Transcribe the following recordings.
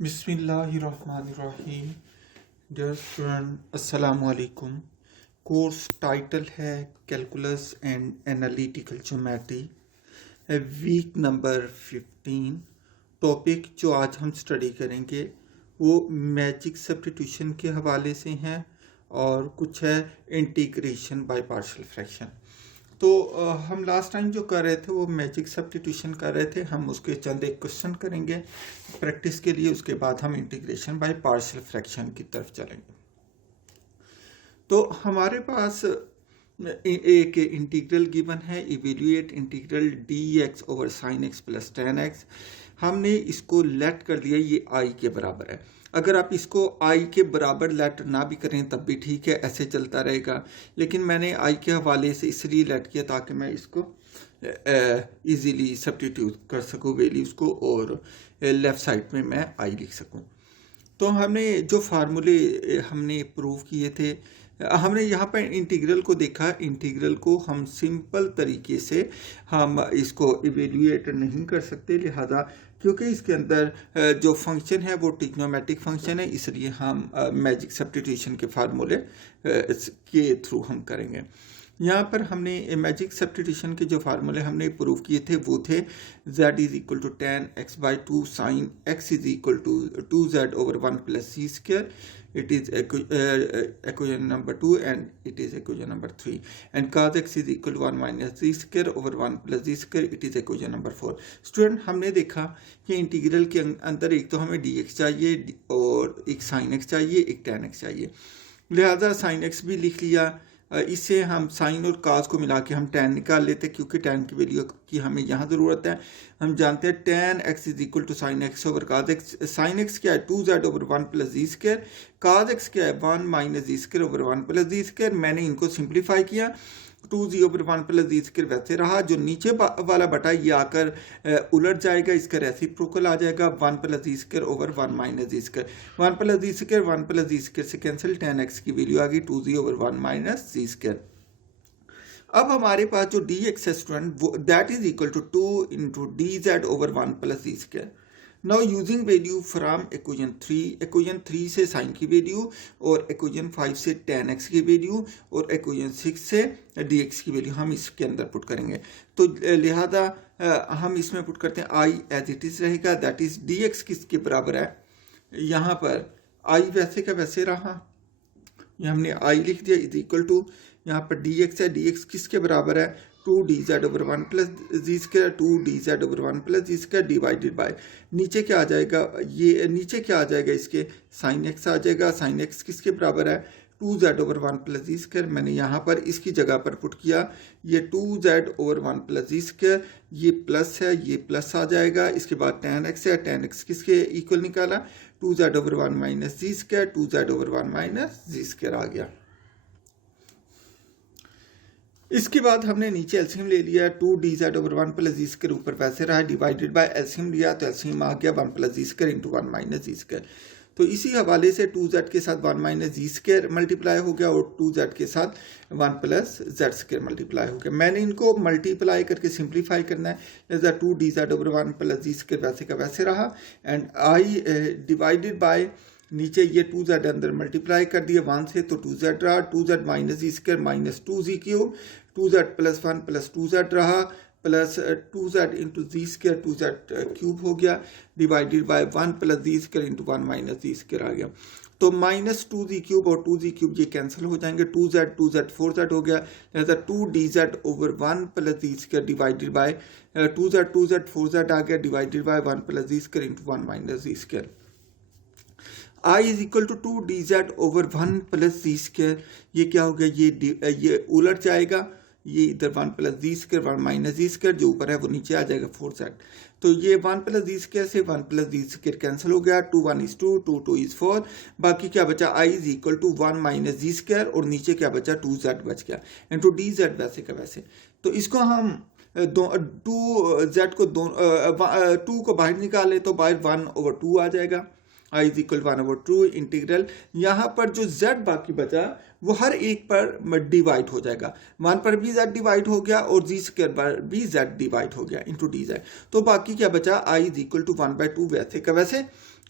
बिस्मिल्लाहिर्रहमानिर्रहीम। Dear student, अस्सलामु अलैकुम। कोर्स टाइटल है calculus and analytical geometry, week number 15। Topic जो आज हम स्टडी करेंगे वो मैजिक सब्स्टिट्यूशन के हवाले से हैं और कुछ है इंटीग्रेशन बाय पार्शियल फ्रैक्शन। तो हम लास्ट टाइम जो कर रहे थे वो मैजिक सब्स्टिट्यूशन कर रहे थे। हम उसके चंद एक क्वेश्चन करेंगे प्रैक्टिस के लिए, उसके बाद हम इंटीग्रेशन बाय पार्शियल फ्रैक्शन की तरफ चलेंगे। तो हमारे पास एक इंटीग्रल गिवन है, evaluate integral dx over sine x plus ten x. हमने इसको लेट कर दिया ये i के बराबर है। अगर आप इसको i के बराबर लेट ना भी करें तब भी ठीक है, ऐसे चलता रहेगा, लेकिन मैंने i के हवाले से इसलिए लेट किया ताकि मैं इसको इजीली सब्स्टिट्यूट कर सकूँ वैल्यूज़ को और लेफ़्ट साइड में मैं i लिख सकूँ। तो हमने जो फार्मूले हमने प्रूव किए थे, हमने यहाँ पर इंटीग्रल को देखा। इंटीग्रल को हम सिंपल तरीके से हम इसको इवेल्युएट नहीं कर सकते, लिहाजा क्योंकि इसके अंदर जो फंक्शन है वो ट्रिग्नोमेट्रिक फंक्शन है, इसलिए हम मैजिक सब्स्टिट्यूशन के फार्मूले के थ्रू हम करेंगे। यहाँ पर हमने मैजिक सब्स्टिट्यूशन के जो फार्मूले हमने प्रूव किए थे वो थे z is equal to tan x by two sine x is equal to 2z over 1 plus c square. It is equation number 2 and it is equation number 3, and cos x is equal to 1 minus z square over 1 plus z square, it is equation number 4। Student, हमने देखा कि integral के अंदर एक तो हमें dx चाहिए और एक sin x चाहिए, एक tan x चाहिए, लिहाजा sin x भी लिख लिया। इससे हम साइन और काज को मिला के हम टैन निकाल लेते हैं, क्योंकि टैन की वैल्यू की हमें यहाँ ज़रूरत है। हम जानते हैं tan x is equal to sine x over cos x. Sine x क्या है 2z ओवर 1 प्लस जी स्क्वायर, काज एक्स क्या है 1 माइनस जी स्क्वायर ओवर 1 प्लस जी स्क्वायर। मैंने इनको सिंप्लीफाई किया, 2z ओवर 1 प्लस जी स्क्वायर वैसे रहा, जो नीचे वाला बटा ये आकर उलट जाएगा, इसका रेसिप्रोकल आ जाएगा 1 प्लस जी स्क्वायर ओवर 1 माइनस जी स्क्वायर। 1 प्लस जी स्क्वायर 1 प्लस जी स्क्वायर से कैंसिल, tan x की वैल्यू आ गई 2z ओवर 1 माइनस जी स्क्वायर। अब हमारे पास जो dx है स्टूडेंट, वो that is equal to 2 into d z over 1 plus ji square. Now using value from equation 3 से sign की वैल्यू और इक्वेशन 5 से tan x की वैल्यू और इक्वेशन 6 से dx की वैल्यू हम इसके अंदर पुट करेंगे। तो लिहाजा हम इसमें पुट करते हैं i एज इट इज रहेगा, दैट इज dx किसके बराबर है, यहाँ पर i वैसे का वैसे रहा, ये हमने i लिख दिया इज इक्वल टू, यहाँ पर dx है, dx किसके बराबर है 2dz over 1 plus ji square, 2dz over 1 plus ji square divided by, नीचे क्या आ जाएगा, ये नीचे क्या आ जाएगा इसके साइन एक्स आ जाएगा। साइन एक्स किसके बराबर है 2z ओवर 1 प्लस जी स्क्वायर। मैंने यहाँ पर इसकी जगह पर पुट किया, ये 2z ओवर 1 प्लस जी स्क्वायर, ये प्लस है, ये प्लस आ जाएगा। इसके बाद tan x है, tan x किसके इक्वल निकाला 2z ओवर 1 माइनस जी स्क्वायर, 2z ओवर 1 माइनस जी स्क्वायर आ गया। इसके बाद हमने नीचे एलसीएम ले लिया, 2dz ओवर 1 प्लस जी स्क्वायर ऊपर वैसे रहा, डिवाइडेड बाय एलसीएम लिया तो एलसीएम आ गया 1 प्लस जी स्क्वायर इंटू 1 माइनस जी स्क्वायर। तो इसी हवाले से 2z के साथ 1 माइनस जी स्क्वायर मल्टीप्लाई हो गया और 2z के साथ 1 प्लस जेड स्क्वायर मल्टीप्लाई हो गया। मैंने इनको मल्टीप्लाई करके सिंप्लीफाई करना है, लिहाजा 2dz ओवर 1 प्लस जी स्क्वायर वैसे का वैसे रहा एंड आई डिवाइडेड बाय, नीचे ये 2z अंदर मल्टीप्लाई कर दिया 1 से तो 2z रहा, 2z माइनस जी square minus 2z cube, 2z plus 1 plus 2z रहा, plus 2z into G square 2z cube हो गया, divided by 1 plus ji square into 1 minus ji square आ गया। तो माइनस 2z क्यूब और 2z क्यूब ये cancel हो जाएंगे, 2z 4z हो गया, लिहाजा 2dz over 1 plus ji square divided by 2z 4z आ गया, divided by 1 plus ji square into 1 minus ji square. i is equal to 2dz over 1 plus ji square, ये क्या हो गया, ये उलट जाएगा, ये इधर 1 प्लस जी स्क्वायर 1 माइनस जी स्क्वायर जो ऊपर है वो नीचे आ जाएगा 4z। तो ये 1 प्लस जी स्क्वायर से 1 प्लस जी स्क्वायर कैंसिल हो गया, 2 1 इज 2, 2 2 इज 4, बाकी क्या बचा i is equal to 1 minus ji square और नीचे क्या बचा 2z बच गया इंटू dz वैसे का वैसे। तो इसको हम 2z को 2 को बाहर निकाले तो बाहर 1 ओवर 2 आ जाएगा, i is equal 1 over 2 integral, यहाँ पर जो z बाकी बचा वो हर एक पर डिवाइड हो जाएगा। 1 पर भी z डिवाइड हो गया और जी स्क्वायर पर भी z डिवाइड हो गया इंटू डी जेड। तो बाकी क्या बचा, आई इज इक्वल टू 1/2 वैसे का वैसे,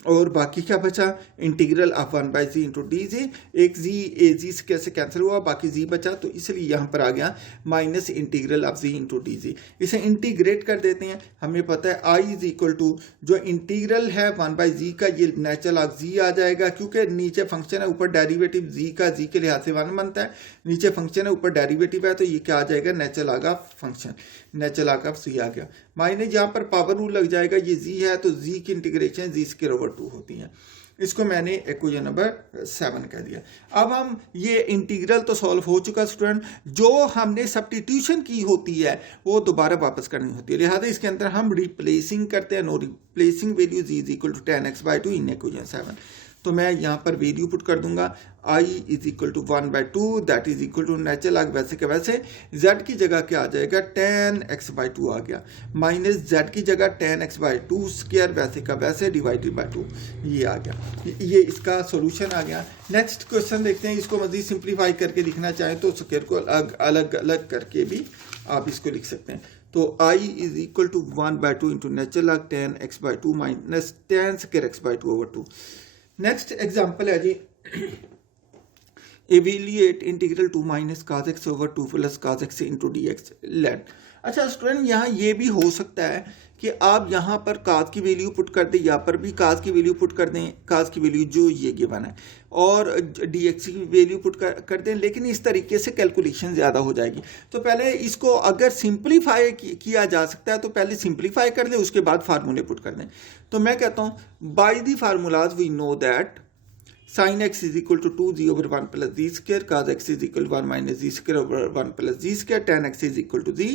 और बाकी क्या बचा, integral of 1/z into d जी। एक जी ए जी से कैंसिल हुआ, बाकी जी बचा, तो इसलिए यहाँ पर आ गया minus integral of z into d z. इसे इंटीग्रेट कर देते हैं, हमें पता है आई इज इक्वल टू जो इंटीग्रल है 1/z का, ये नेचुरल ऑफ जी आ जाएगा, क्योंकि नीचे फंक्शन है, ऊपर डेरिवेटिव जी का जी के लिहाज से 1 बनता है, नीचे फंक्शन है ऊपर डेरिवेटिव है, तो ये क्या आ जाएगा, natural log of function, natural log of G आ गया। माइनस यहाँ पर पावर रूल लग जाएगा, ये जी है तो जी की इंटीग्रेशन जी स्क्वायर ओवर 2 होती है। इसको मैंने इक्वेशन नंबर 7 कह दिया। अब हम ये इंटीग्रल तो सॉल्व हो चुका स्टूडेंट, जो हमने सब्स्टिट्यूशन की होती है वो दोबारा वापस करनी होती है, लिहाजा इसके अंदर हम रिप्लेसिंग करते हैं। No replacing value z is equal to 10x/2 in equation 7। तो मैं यहाँ पर वैल्यू पुट कर दूंगा, i is equal to 1/2 that is equal to natural log वैसे के वैसे, z की जगह क्या आ जाएगा, 10x/2 आ गया, माइनस z की जगह 10x/2 स्क्वायर वैसे का वैसे डिवाइडेड बाय 2, ये आ गया, ये इसका सॉल्यूशन आ गया। नेक्स्ट क्वेश्चन देखते हैं, इसको मजीद सिंप्लीफाई करके लिखना चाहें तो स्क्वायर को अलग अलग करके भी आप इसको लिख सकते हैं। तो i is equal to 1/2 into natural log 10x/2 minus 10 square x/2 over 2। Next example है जी, evaluate integral 2 minus cos x over 2 plus cos x into D X let. अच्छा स्टूडेंट, यहाँ ये भी हो सकता है कि आप यहाँ पर cos की वैल्यू पुट कर दें, यहाँ पर भी cos की वैल्यू पुट कर दें, cos की वैल्यू जो ये गिवन है, और dx की वैल्यू पुट कर दें, लेकिन इस तरीके से कैलकुलेशन ज़्यादा हो जाएगी। तो पहले इसको अगर सिंप्लीफाई किया जा सकता है तो पहले सिंप्लीफाई कर दें, उसके बाद फार्मूले पुट कर दें। तो मैं कहता हूँ by the formulas we know that sin x is equal to 2g over 1 plus z square, cos x is equal to 1 minus z square over 1 plus z square, tan x is equal to z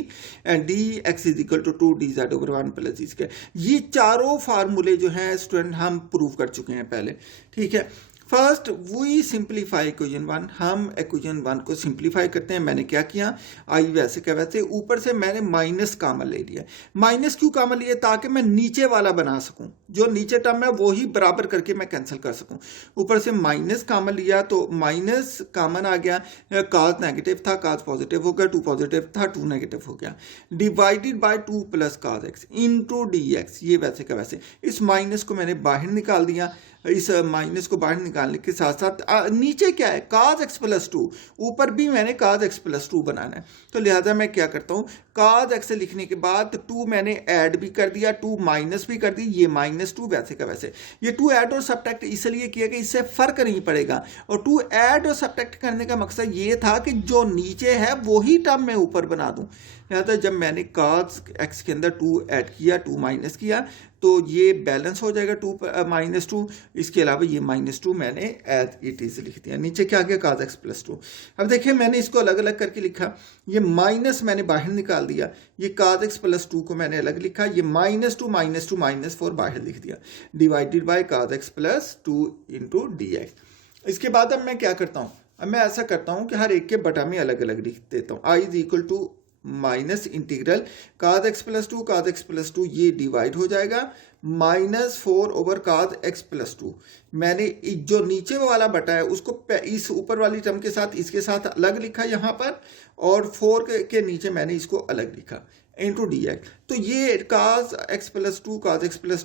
and dx is equal to 2 dz over 1 plus z square। ये चारों फार्मूले जो हैं student हम prove कर चुके हैं पहले, ठीक है। फर्स्ट वी सिंप्लीफाई इक्वेशन 1, हम इक्वेशन 1 को सिंप्लीफाई करते हैं। मैंने क्या किया, आई वैसे क्या वैसे, ऊपर से मैंने माइनस कॉमन ले लिया। माइनस क्यों कॉमन लिया, ताकि मैं नीचे वाला बना सकूं, जो नीचे टर्म है वो ही बराबर करके मैं कैंसिल कर सकूं। ऊपर से माइनस कॉमन लिया तो माइनस कॉमन आ गया, cos नेगेटिव था cos पॉजिटिव हो गया, 2 पॉजिटिव था 2 नेगेटिव हो गया, divided bye 2 plus cos x into D x, ये वैसे का वैसे। इस माइनस को मैंने बाहर निकाल दिया, इस माइनस को बाहर निकालने के साथ साथ नीचे क्या है cos x प्लस 2, ऊपर भी मैंने cos x प्लस 2 बनाना है। तो लिहाजा मैं क्या करता हूँ, cos x लिखने के बाद 2 मैंने ऐड भी कर दिया, 2 माइनस भी कर दी, ये -2 वैसे का वैसे। ये 2 ऐड और सब्ट्रैक्ट इसलिए किया कि इससे फर्क नहीं पड़ेगा, और 2 ऐड और सब्ट्रैक्ट करने का मकसद ये था कि जो नीचे है वही टर्म मैं ऊपर बना दूं। लिहाजा जब मैंने cos x के अंदर 2 ऐड किया, 2 माइनस किया, तो ये बैलेंस हो जाएगा 2 -2। इसके अलावा ये -2 मैंने एज इट इज लिख दिया, नीचे क्या आ गया cos x प्लस 2। अब देखिए मैंने इसको अलग अलग करके लिखा, ये माइनस मैंने बाहर निकाल दिया, ये cos x प्लस 2 को मैंने अलग लिखा, ये -2 -4 बाहर लिख दिया, divided by cos x plus 2 into D x. इसके बाद अब मैं क्या करता हूँ, अब मैं ऐसा करता हूँ कि हर एक के बटा में अलग अलग लिख देता हूँ। I is equal to minus integral cos x plus 2 ये डिवाइड हो जाएगा -4 ओवर cos x प्लस 2। मैंने जो नीचे वाला बटा है उसको इस ऊपर वाली टर्म के साथ इसके साथ अलग लिखा यहाँ पर, और 4 के नीचे मैंने इसको अलग लिखा इंटू डी एक्स। तो ये cos x प्लस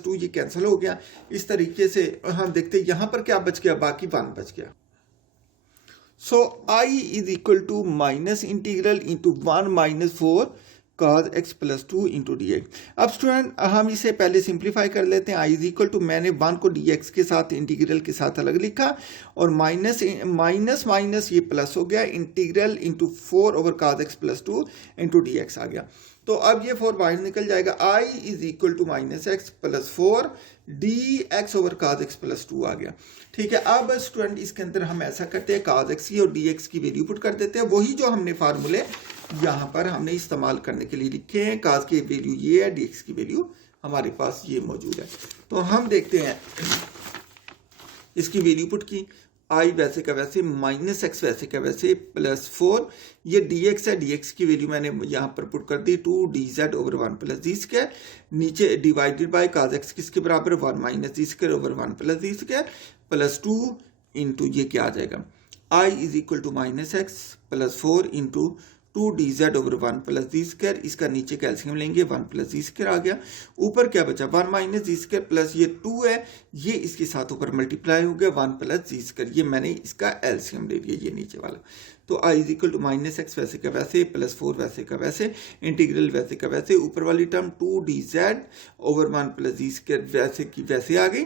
2 ये कैंसिल हो गया। इस तरीके से हम देखते हैं यहाँ पर क्या बच गया, बाकी 1 बच गया। So I is equal to minus integral into 1 minus 4 cos x plus 2 into D x. अब स्टूडेंट हम इसे पहले सिंप्लीफाई कर लेते हैं। I इज इक्वल टू मैंने 1 को डी एक्स के साथ इंटीग्रल के साथ अलग लिखा, और माइनस ये प्लस हो गया, integral into 4 over cos x plus 2 into D x आ गया। तो अब ये 4 बाहर निकल जाएगा, I is equal to minus x plus 4 d x over cos x plus 2 आ गया। ठीक है, अब स्टूडेंट इसके अंदर हम ऐसा करते हैं, cos x की और dx की वैल्यू पुट कर देते हैं, वही जो हमने फार्मूले यहाँ पर हमने इस्तेमाल करने के लिए लिखे हैं। cos की वैल्यू ये है, dx की वैल्यू हमारे पास ये मौजूद है। तो हम देखते हैं इसकी वैल्यू पुट की, आई वैसे का वैसे माइनस एक्स वैसे का वैसे प्लस 4, ये dx है, dx की वैल्यू मैंने यहाँ पर पुट कर दी 2 dz ओवर 1 प्लस जी स्क्वायर, नीचे डिवाइडेड बाय cos x किसके बराबर 1 माइनस जी स्क्वायर ओवर 1 प्लस जी स्क्वायर प्लस 2 इंटू ये क्या आ जाएगा I is equal to minus x plus 4 into 2dz over 1 plus ji square, इसका नीचे कैल्शियम लेंगे 1 प्लस जी स्क्वायर आ गया, ऊपर क्या बचा 1 माइनस जी स्क्वायर प्लस ये 2 है, ये इसके साथ ऊपर मल्टीप्लाई हो गया 1 प्लस जी स्क्वायर, ये मैंने इसका एलसीएम ले लिया ये नीचे वाला। तो I is equal to minus x वैसे का वैसे प्लस 4 वैसे का वैसे, इंटीग्रल वैसे का वैसे, ऊपर वाली टर्म 2dz ओवर 1 प्लस जी स्क्वायर वैसे की वैसे आ गई,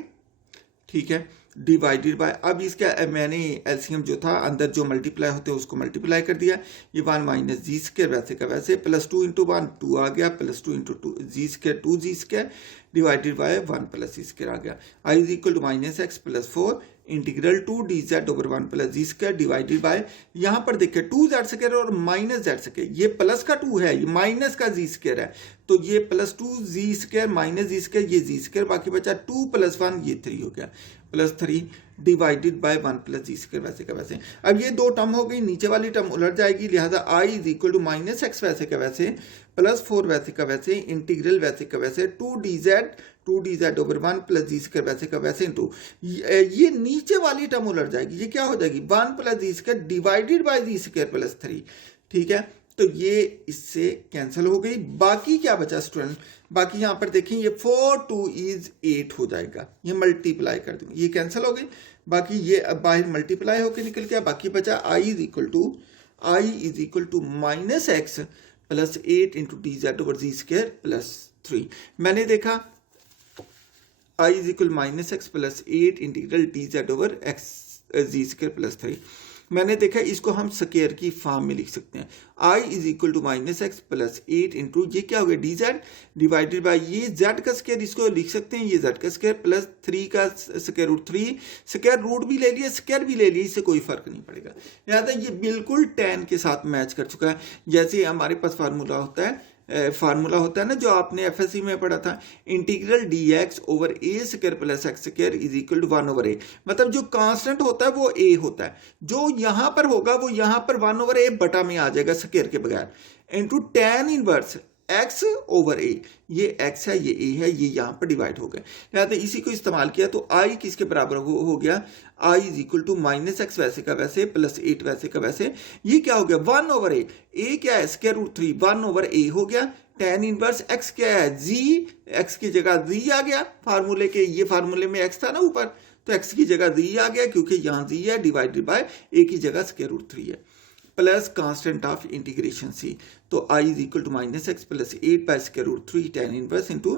ठीक है, डिवाइडेड बाय, अब इसका मैंने एलसीएम जो था अंदर जो मल्टीप्लाई होते हैं उसको मल्टीप्लाई कर दिया, ये 1 माइनस जी स्क्वायर वैसे का वैसे प्लस 2 इंटू 1 2 आ गया plus 2 into 2 z square 2 z square divided by 1 plus ji square आ गया। I is equal to minus x plus 4 integral 2dz over 1 plus ji square divided by, यहाँ पर देखिए 2z स्क्वायर और माइनस z स्क्वायर, ये plus का 2 है, ये माइनस का जी स्क्वायर है, तो ये प्लस 2 जी स्क्वायर माइनस जी स्क्वायर, ये जी स्क्वायर, बाकी बचा 2 प्लस 1 ये 3 हो गया plus 3 divided by 1 plus ji square वैसे का वैसे। अब ये दो टर्म हो गई, नीचे वाली टर्म उलट जाएगी, लिहाजा I is equal to minus x वैसे का वैसे प्लस 4 वैसे का वैसे इंटीग्रल वैसे का वैसे 2dz ओवर 1 प्लस जी स्क्वायर वैसे का वैसे इंटू ये नीचे वाली टर्म उलट जाएगी, ये क्या हो जाएगी 1 plus ji square divided by z square plus 3, ठीक है, तो ये इससे कैंसिल हो गई। बाकी क्या बचा स्टूडेंट, बाकी यहां पर देखें ये 4 2 इज 8 हो जाएगा, ये मल्टीप्लाई कर दूंगा, ये कैंसिल हो गई, बाकी ये अब बाहर मल्टीप्लाई होकर निकल गया, बाकी बचा I is equal to minus x plus 8 into d z over z square plus 3। मैंने देखा I is equal minus x plus 8 integral d z over x z square plus 3, मैंने देखा इसको हम स्क्वायर की फॉर्म में लिख सकते हैं, I is equal to minus x plus 8 into ये क्या हो गया डी जेड डिवाइडेड बाई ये जेड का स्क्वायर, इसको लिख सकते हैं ये जेड का स्क्वायर प्लस 3 का स्क्वायर रूट 3, स्क्वायर रूट भी ले लिया स्क्वायर भी ले लिया, इससे कोई फर्क नहीं पड़ेगा। याद है ये बिल्कुल tan के साथ मैच कर चुका है, जैसे हमारे पास फार्मूला होता है ना जो आपने एफएससी में पढ़ा था, integral dx over a square plus x square is equal to 1 over a, मतलब जो कांस्टेंट होता है वो a होता है, जो यहां पर होगा वो यहां पर 1 ओवर ए बटा में आ जाएगा स्क्वायर के बगैर, into tan inverse x over a, ये x है ये a है, ये यहां पर डिवाइड हो गया, याद है इसी को इस्तेमाल किया तो i किसके बराबर हो गया, i is equal to minus x वैसे का वैसे प्लस 8 वैसे का वैसे, ये क्या हो गया 1 ओवर a क्या है स्क्वायर रूट 3 1 ओवर a हो गया, tan इनवर्स x क्या है g, x की जगह z आ गया, फार्मूले के ये फार्मूले में x था ना ऊपर, तो x की जगह z आ गया क्योंकि यहाँ z है, डिवाइडेड बाय a की जगह स्क्वायर रूट 3 है, plus constant of integration c, तो i is equal to minus x plus 8 by square root 3 tan inverse into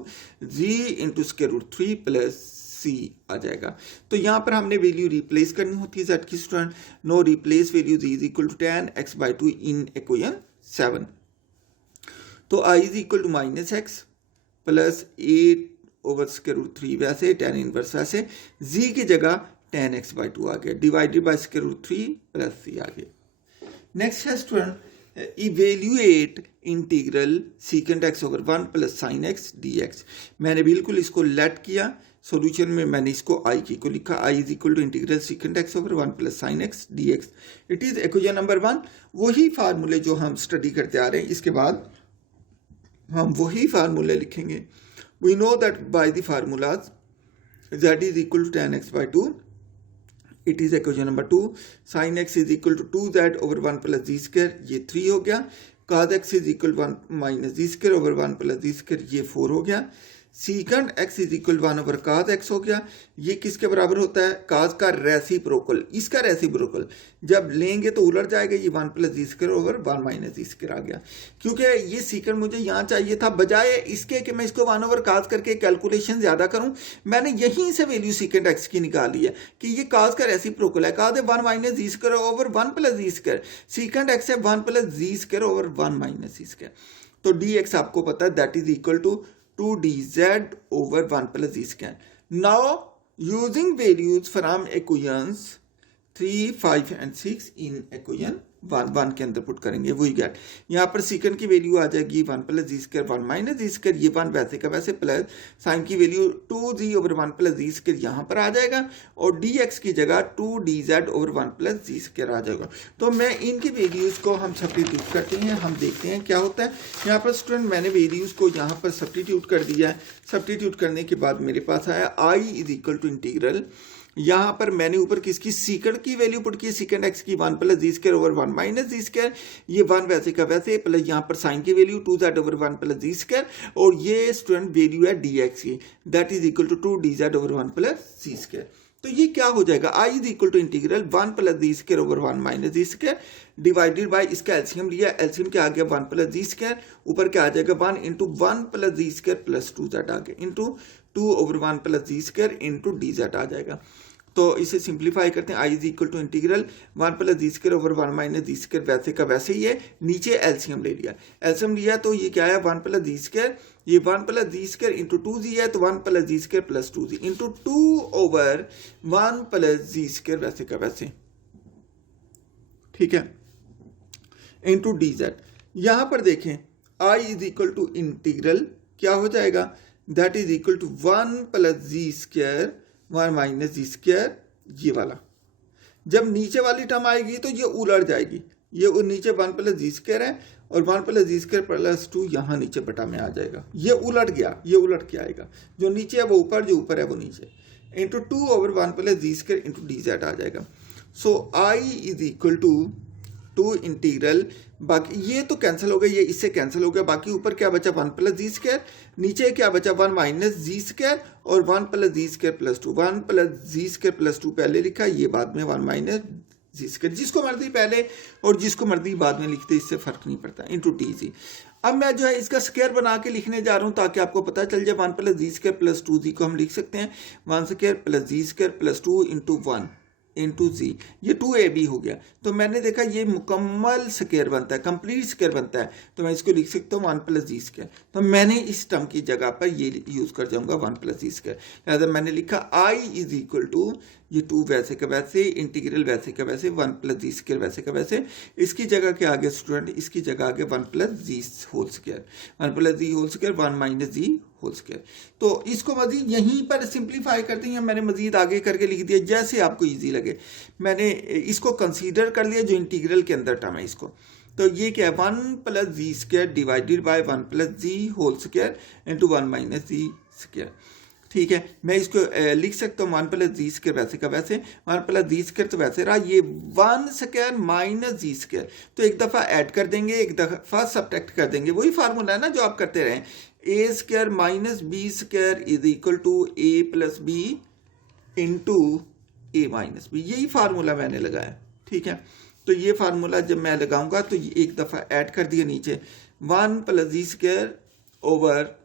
z into square root 3 plus c आ जाएगा। तो यहां पर हमने वैल्यू रिप्लेस करनी होती है z की student, no replace value z is equal to tan x by 2 in equation 7, तो i is equal to minus x plus 8 over square root 3 वैसे tan इनवर्स वैसे, z की जगह tan x बाय 2 आ गया divided by square root 3 plus c आ गया। Next है student evaluate integral secant x over 1 plus sine x d x, मैंने बिल्कुल इसको लेट किया, सॉल्यूशन में मैंने इसको आई की को लिखा, I is equal to integral secant x over 1 plus sine x d x, it is equation number 1, वही फार्मूले जो हम स्टडी करते आ रहे हैं, इसके बाद हम वही फार्मूले लिखेंगे। We know that by the formulas z is equal to tan x by 2, it is equation number 2, sine x is equal to 2z over 1 plus ji square, ये 3 हो गया, cos x is equal 1 minus ji square over 1 plus ji square, ये 4 हो गया, secant x is equal 1 ओवर cos x हो गया, ये किसके बराबर होता है cos का रेसिप्रोकल, इसका रेसिप्रोकल जब लेंगे तो उलट जाएगा, ये 1 प्लस जी स्क्वायर ओवर 1 माइनस जी स्क्वायर आ गया, क्योंकि ये सीकेंट मुझे यहाँ चाहिए था, बजाय इसके कि मैं इसको 1 ओवर cos करके कैलकुलेशन ज्यादा करूं, मैंने यहीं से वैल्यू सीकेंट x की निकाली है कि ये cos का रेसिप्रोकल है, cos है 1 माइनस जी स्क्वायर ओवर 1 प्लस जी स्क्वायर, सीकेंट x है 1 प्लस जी स्क्वायर ओवर 1 माइनस जी स्क्वायर, तो dx आपको पता है that is equal to 2dz over 1 plus z square. Now using values from equations 3, 5 and 6 in equation one के अंदर put करेंगे, वही gate. यहाँ पर सीकंड की वैल्यू आ जाएगी 1 प्लस जी स्क्वायर 1 माइनस जी स्क्वायर, ये 1 वैसे का वैसे, प्लस साइन की वैल्यू 2g ओवर 1 प्लस जी स्क्वायर यहाँ पर आ जाएगा, और dx की जगह 2dz ओवर 1 प्लस जी स्क्वायर आ जाएगा। तो मैं इनकी वैल्यूज को हम सब्स्टिट्यूट करते हैं, हम देखते हैं क्या होता है। यहाँ पर स्टूडेंट मैंने वैल्यूज को यहाँ पर सब्स्टिट्यूट कर दिया है। सब्स्टिट्यूट करने के बाद मेरे पास आया i is equal to integral, यहाँ पर मैंने ऊपर किसकी सीकंड की वैल्यू पुट की, सीकंड एक्स की 1 प्लस जी स्क्वायर ओवर 1 माइनस जी स्क्वायर, ये 1 वैसे का वैसे, प्लस यहाँ पर साइन की वैल्यू 2z ओवर 1 प्लस जी स्क्वायर, और ये स्टूडेंट वैल्यू है dx की, that is equal to 2dz over 1 plus ji square. तो ये क्या हो जाएगा, i is equal to integral 1 plus ji square over 1 minus ji square divided by, इसका एलसीएम लिया, एलसीएम क्या आ गया 1 प्लस जी स्क्वायर, ऊपर क्या आ जाएगा 1 इंटू 1 प्लस जी स्क्वायर प्लस 2z आ गया, इंटू 2 ओवर 1 प्लस जी स्क्वायर इंटू dz आ जाएगा। तो इसे सिंप्लीफाई करते हैं, i is equal to integral 1 plus ji square over 1 minus ji square वैसे का वैसे ही है, नीचे एलसीएम ले लिया, एलसीएम लिया तो ये क्या है 1 प्लस जी स्क्वायर, ये 1 प्लस जी स्क्वायर इंटू 2g है, तो 1 प्लस जी square plus 2g into 2 over 1 plus जी स्क्वायर वैसे का वैसे, ठीक है, इंटू dz। यहां पर देखें i is equal to integral क्या हो जाएगा, that is equal to 1 plus ji square 1 minus ji square, ये वाला। जब नीचे वाली टर्म आएगी तो ये उलट जाएगी, ये नीचे 1 प्लस जी स्क्वायर है और 1 प्लस जी स्क्वायर प्लस 2 यहाँ नीचे बटा में आ जाएगा, ये उलट गया, ये उलट के आएगा, जो नीचे है वो ऊपर, जो ऊपर है वो नीचे, इंटू 2 ओवर 1 प्लस जी स्क्वायर इंटू dz आ जाएगा। So i is equal to integral, बाकी ये तो कैंसिल हो गया, ये इससे कैंसिल हो गया, बाकी ऊपर क्या बचा 1 प्लस जी स्क्वायर, नीचे क्या बचा 1 माइनस जी स्क्वायर और 1 प्लस जी स्क्वायर प्लस 2, 1 प्लस जी स्क्वायर प्लस 2 पहले लिखा, ये बाद में 1 माइनस जी स्क्वायर, जिसको मर्जी पहले और जिसको मर्जी बाद में लिखते, इससे फर्क नहीं पड़ता, इंटू टी। अब मैं जो है इसका स्क्वायर बना के लिखने जा रहा हूं ताकि आपको पता चल जाए, 1 प्लस जी स्क्वायर प्लस 2g को हम लिख सकते हैं 1 स्क्वायर प्लस जी स्क्वायर प्लस 2 इंटू 1 इंटू जी, ये 2ab हो गया। तो मैंने देखा ये मुकम्मल स्क्वायर बनता है, कंप्लीट स्क्वायर बनता है, तो मैं इसको लिख सकता हूँ 1 प्लस जी स्क्वायर। तो मैंने इस टर्म की जगह पर ये यूज कर जाऊंगा 1 प्लस जी स्क्वायर, लिहाजा मैंने लिखा i इज इक्वल टू ये 2 वैसे का वैसे, इंटीग्रल वैसे का वैसे, 1 प्लस जी स्क्वायर वैसे का वैसे, इसकी जगह क्या आ गया स्टूडेंट, इसकी जगह आ गया 1 plus z whole square, 1 plus z whole square 1 minus जी होल स्क्वायर। तो इसको मजीद यहीं पर सिंप्लीफाई करते हैं, मैंने मजीद आगे करके लिख दिया जैसे आपको ईजी लगे। मैंने इसको कंसीडर कर लिया जो इंटीग्रल के अंदर टर्म है इसको, तो ये क्या है 1 plus ji square divided by 1 plus z whole square into 1 minus ji square, ठीक है। मैं इसको लिख सकता हूँ 1 प्लस जी स्क्वायर वैसे का वैसे, 1 प्लस जी स्क्वायर तो वैसे रहा, ये 1 स्क्वायर माइनस जी स्क्वायर, तो एक दफ़ा ऐड कर देंगे, एक दफ़ा सब्ट्रैक्ट कर देंगे, वही फार्मूला है ना जो आप करते रहें, a square minus b square is equal to a plus b into a minus b, यही फार्मूला मैंने लगाया, ठीक है। तो ये फार्मूला जब मैं लगाऊंगा तो ये एक दफ़ा ऐड कर दिया नीचे 1 प्लस जी स्क्वायर ओवर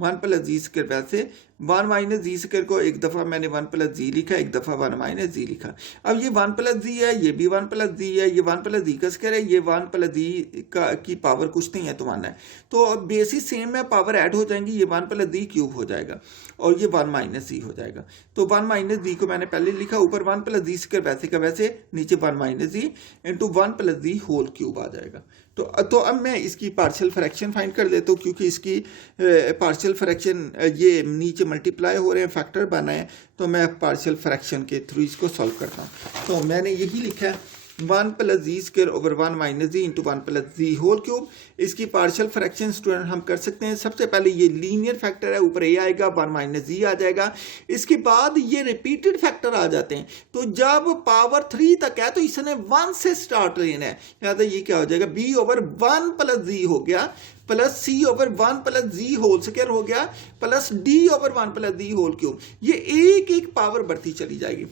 1 प्लस जी स्क्वायर वैसे, 1 माइनस जी स्क्वायर को एक दफ़ा मैंने 1 प्लस जी लिखा, एक दफ़ा 1 माइनस जी लिखा। अब ये 1 प्लस जी है, ये भी 1 प्लस जी है, ये 1 प्लस जी का स्क्वायर है, ये 1 प्लस जी की पावर कुछ नहीं है तो मानना है, तो बेसिस सेम है, पावर ऐड हो जाएंगी, ये 1 प्लस जी क्यूब हो जाएगा और ये 1 माइनस जी हो जाएगा। तो 1 माइनस जी को मैंने पहले लिखा, ऊपर 1 प्लस जी स्क्वायर वैसे का वैसे, नीचे 1 minus z into 1 plus z whole cube आ जाएगा। तो अब मैं इसकी पार्शियल फ्रैक्शन फाइंड कर लेता हूँ, क्योंकि इसकी पार्शियल फ्रैक्शन ये नीचे मल्टीप्लाई हो रहे हैं, फैक्टर बना है, तो मैं पार्शियल फ्रैक्शन के थ्रू इसको सॉल्व करता हूँ। तो मैंने यही लिखा है 1 प्लस जी square over 1 minus z into 1 plus z whole cube. इसकी पार्शियल फ्रैक्शन स्टूडेंट हम कर सकते हैं, सबसे पहले ये लीनियर फैक्टर है, ऊपर ए आएगा, 1 माइनस जी आ जाएगा, इसके बाद ये रिपीटेड फैक्टर आ जाते हैं, तो जब पावर 3 तक है तो इसने 1 से स्टार्ट लेना है, लिहाजा ये क्या हो जाएगा b ओवर 1 प्लस जी हो गया, plus c over 1 plus z whole square हो गया, plus d over 1 plus z whole cube, ये एक एक पावर बढ़ती चली जाएगी,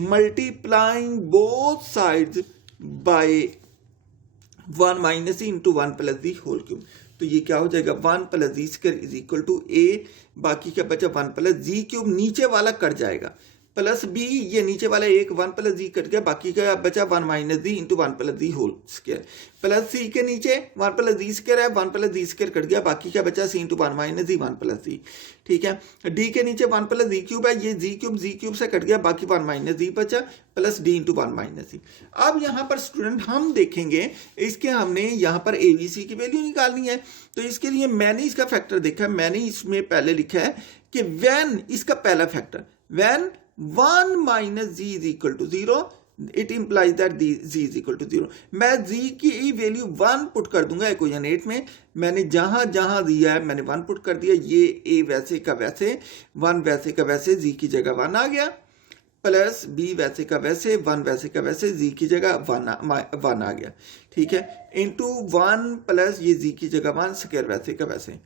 multiplying both sides by 1 minus z into 1 plus z whole cube. तो ये क्या हो जाएगा 1 plus ji square is equal to a, बाकी क्या बचा 1 प्लस जी क्यूब, नीचे वाला कट जाएगा, प्लस बी, ये नीचे वाला एक 1 प्लस जी कट गया, बाकी का बचा 1 minus z into 1 plus z whole square, plus सी के नीचे 1 प्लस जी स्क्वायर है, 1 प्लस जी स्क्वायर कट गया, बाकी का बचा सी इंटू 1 माइनस जी 1 प्लस जी। ठीक है, डी के नीचे 1 प्लस जी क्यूब है, ये जी क्यूब से कट गया, बाकी 1 माइनस जी बचा, प्लस डी इंटू 1 माइनस जी। अब यहाँ पर स्टूडेंट हम देखेंगे, इसके हमने यहाँ पर ए बी सी की वैल्यू निकालनी है। तो इसके लिए मैंने इसका फैक्टर देखा, मैंने इसमें पहले लिखा है कि व्हेन, इसका पहला factor when 1 minus z is equal to 0 it implies that z is equal to 0। मैं जी की वैल्यू 1 पुट कर दूंगा इक्वेशन 8 में, मैंने जहां जहां दिया है मैंने 1 पुट कर दिया, ये ए वैसे का वैसे 1 वैसे का वैसे जी की जगह 1 आ गया, प्लस बी वैसे का वैसे 1 वैसे का वैसे जी की जगह 1 आ गया। ठीक है, इंटू 1 प्लस ये जी की जगह 1 स्क्वायर वैसे का वैसे,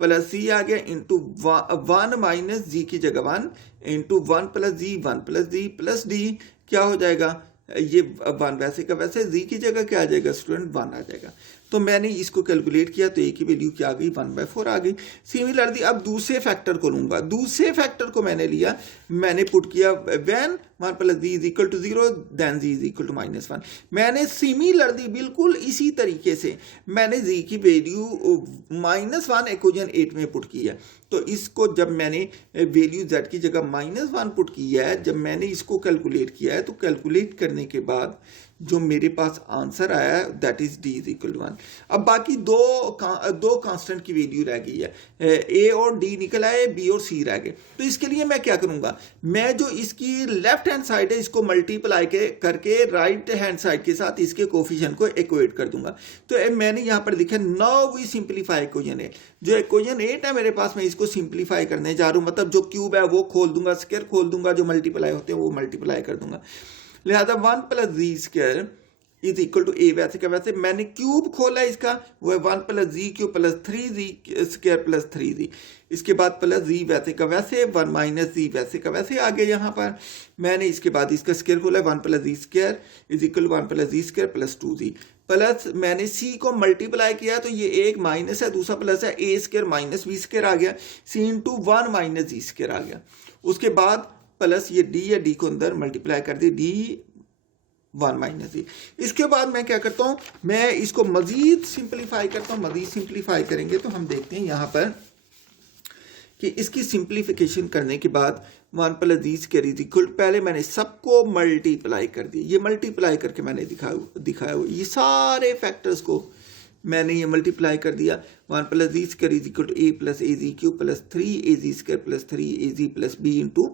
प्लस सी आ गया इंटू 1 माइनस जी की जगह 1 इंटू 1 प्लस जी 1 प्लस जी प्लस डी, क्या हो जाएगा, ये 1 वैसे का वैसे, जी की जगह क्या आ जाएगा स्टूडेंट 1 आ जाएगा। तो मैंने इसको कैलकुलेट किया तो ए की वैल्यू क्या आ गई 1/4 आ गई। सिमिलरली अब दूसरे फैक्टर को लूंगा, दूसरे फैक्टर को मैंने लिया, मैंने पुट किया when 1 plus z is equal to 0 then z is equal to -1। मैंने सिमिलरली बिल्कुल इसी तरीके से मैंने जी की वैल्यू -1 इक्वेशन 8 में पुट की है। तो इसको जब मैंने वैल्यू z की जगह -1 पुट की है, जब मैंने इसको कैलकुलेट किया है, तो कैलकुलेट करने के बाद जो मेरे पास आंसर आया है that is d is equal to 1। अब बाकी दो कांस्टेंट की वैल्यू रह गई है, ए और डी निकल आए, बी और सी रह गए। तो इसके लिए मैं क्या करूंगा, मैं जो इसकी लेफ्ट हैंड साइड है इसको मल्टीप्लाई करके राइट हैंड साइड के साथ इसके कोफिशिएंट को इक्वेट कर दूंगा। तो मैंने यहां पर लिखा नाउ वी सिंप्लीफाई इक्वेशन 8। जो इक्वेशन 8 है मेरे पास, मैं इसको सिंप्लीफाई करने जा रहा हूं, मतलब जो क्यूब है वो खोल दूंगा, स्क्वायर खोल दूंगा, जो मल्टीप्लाई होते हैं वो मल्टीप्लाई कर दूंगा। लिहाजा 1 plus ji square is equal to a वैसे का वैसे, मैंने क्यूब खोला इसका, वो है 1 प्लस जी क्यूब प्लस 3 जी स्क्वायर प्लस 3 जी, इसके बाद प्लस जी वैसे का वैसे 1 माइनस जी वैसे का वैसे आ गया। यहाँ पर मैंने इसके बाद इसका स्क्वायर खोला, 1 plus ji square is equal 1 plus ji square plus 2 ji, plus मैंने सी को मल्टीप्लाई किया तो ये एक माइनस है दूसरा प्लस है, ए स्क्वायर माइनस बी स्क्वायर आ गया, सी इंटू 1 माइनस जी स्क्वायर आ गया। उसके बाद प्लस ये डी है, डी को अंदर मल्टीप्लाई कर दी, डी 1 माइनस जी। इसके बाद मैं क्या करता हूं, मैं इसको मजीद सिंप्लीफाई करता हूं। मजीद सिंप्लीफाई करेंगे तो हम देखते हैं यहां पर कि इसकी सिंप्लीफिकेशन करने के बाद 1 plus ji square is equal, पहले मैंने सबको मल्टीप्लाई कर दिया, ये मल्टीप्लाई करके मैंने दिखाया ये सारे फैक्टर्स को मैंने ये मल्टीप्लाई कर दिया। 1 plus ji square is equal to a plus a z cube plus 3 a z square plus 3 a z plus b into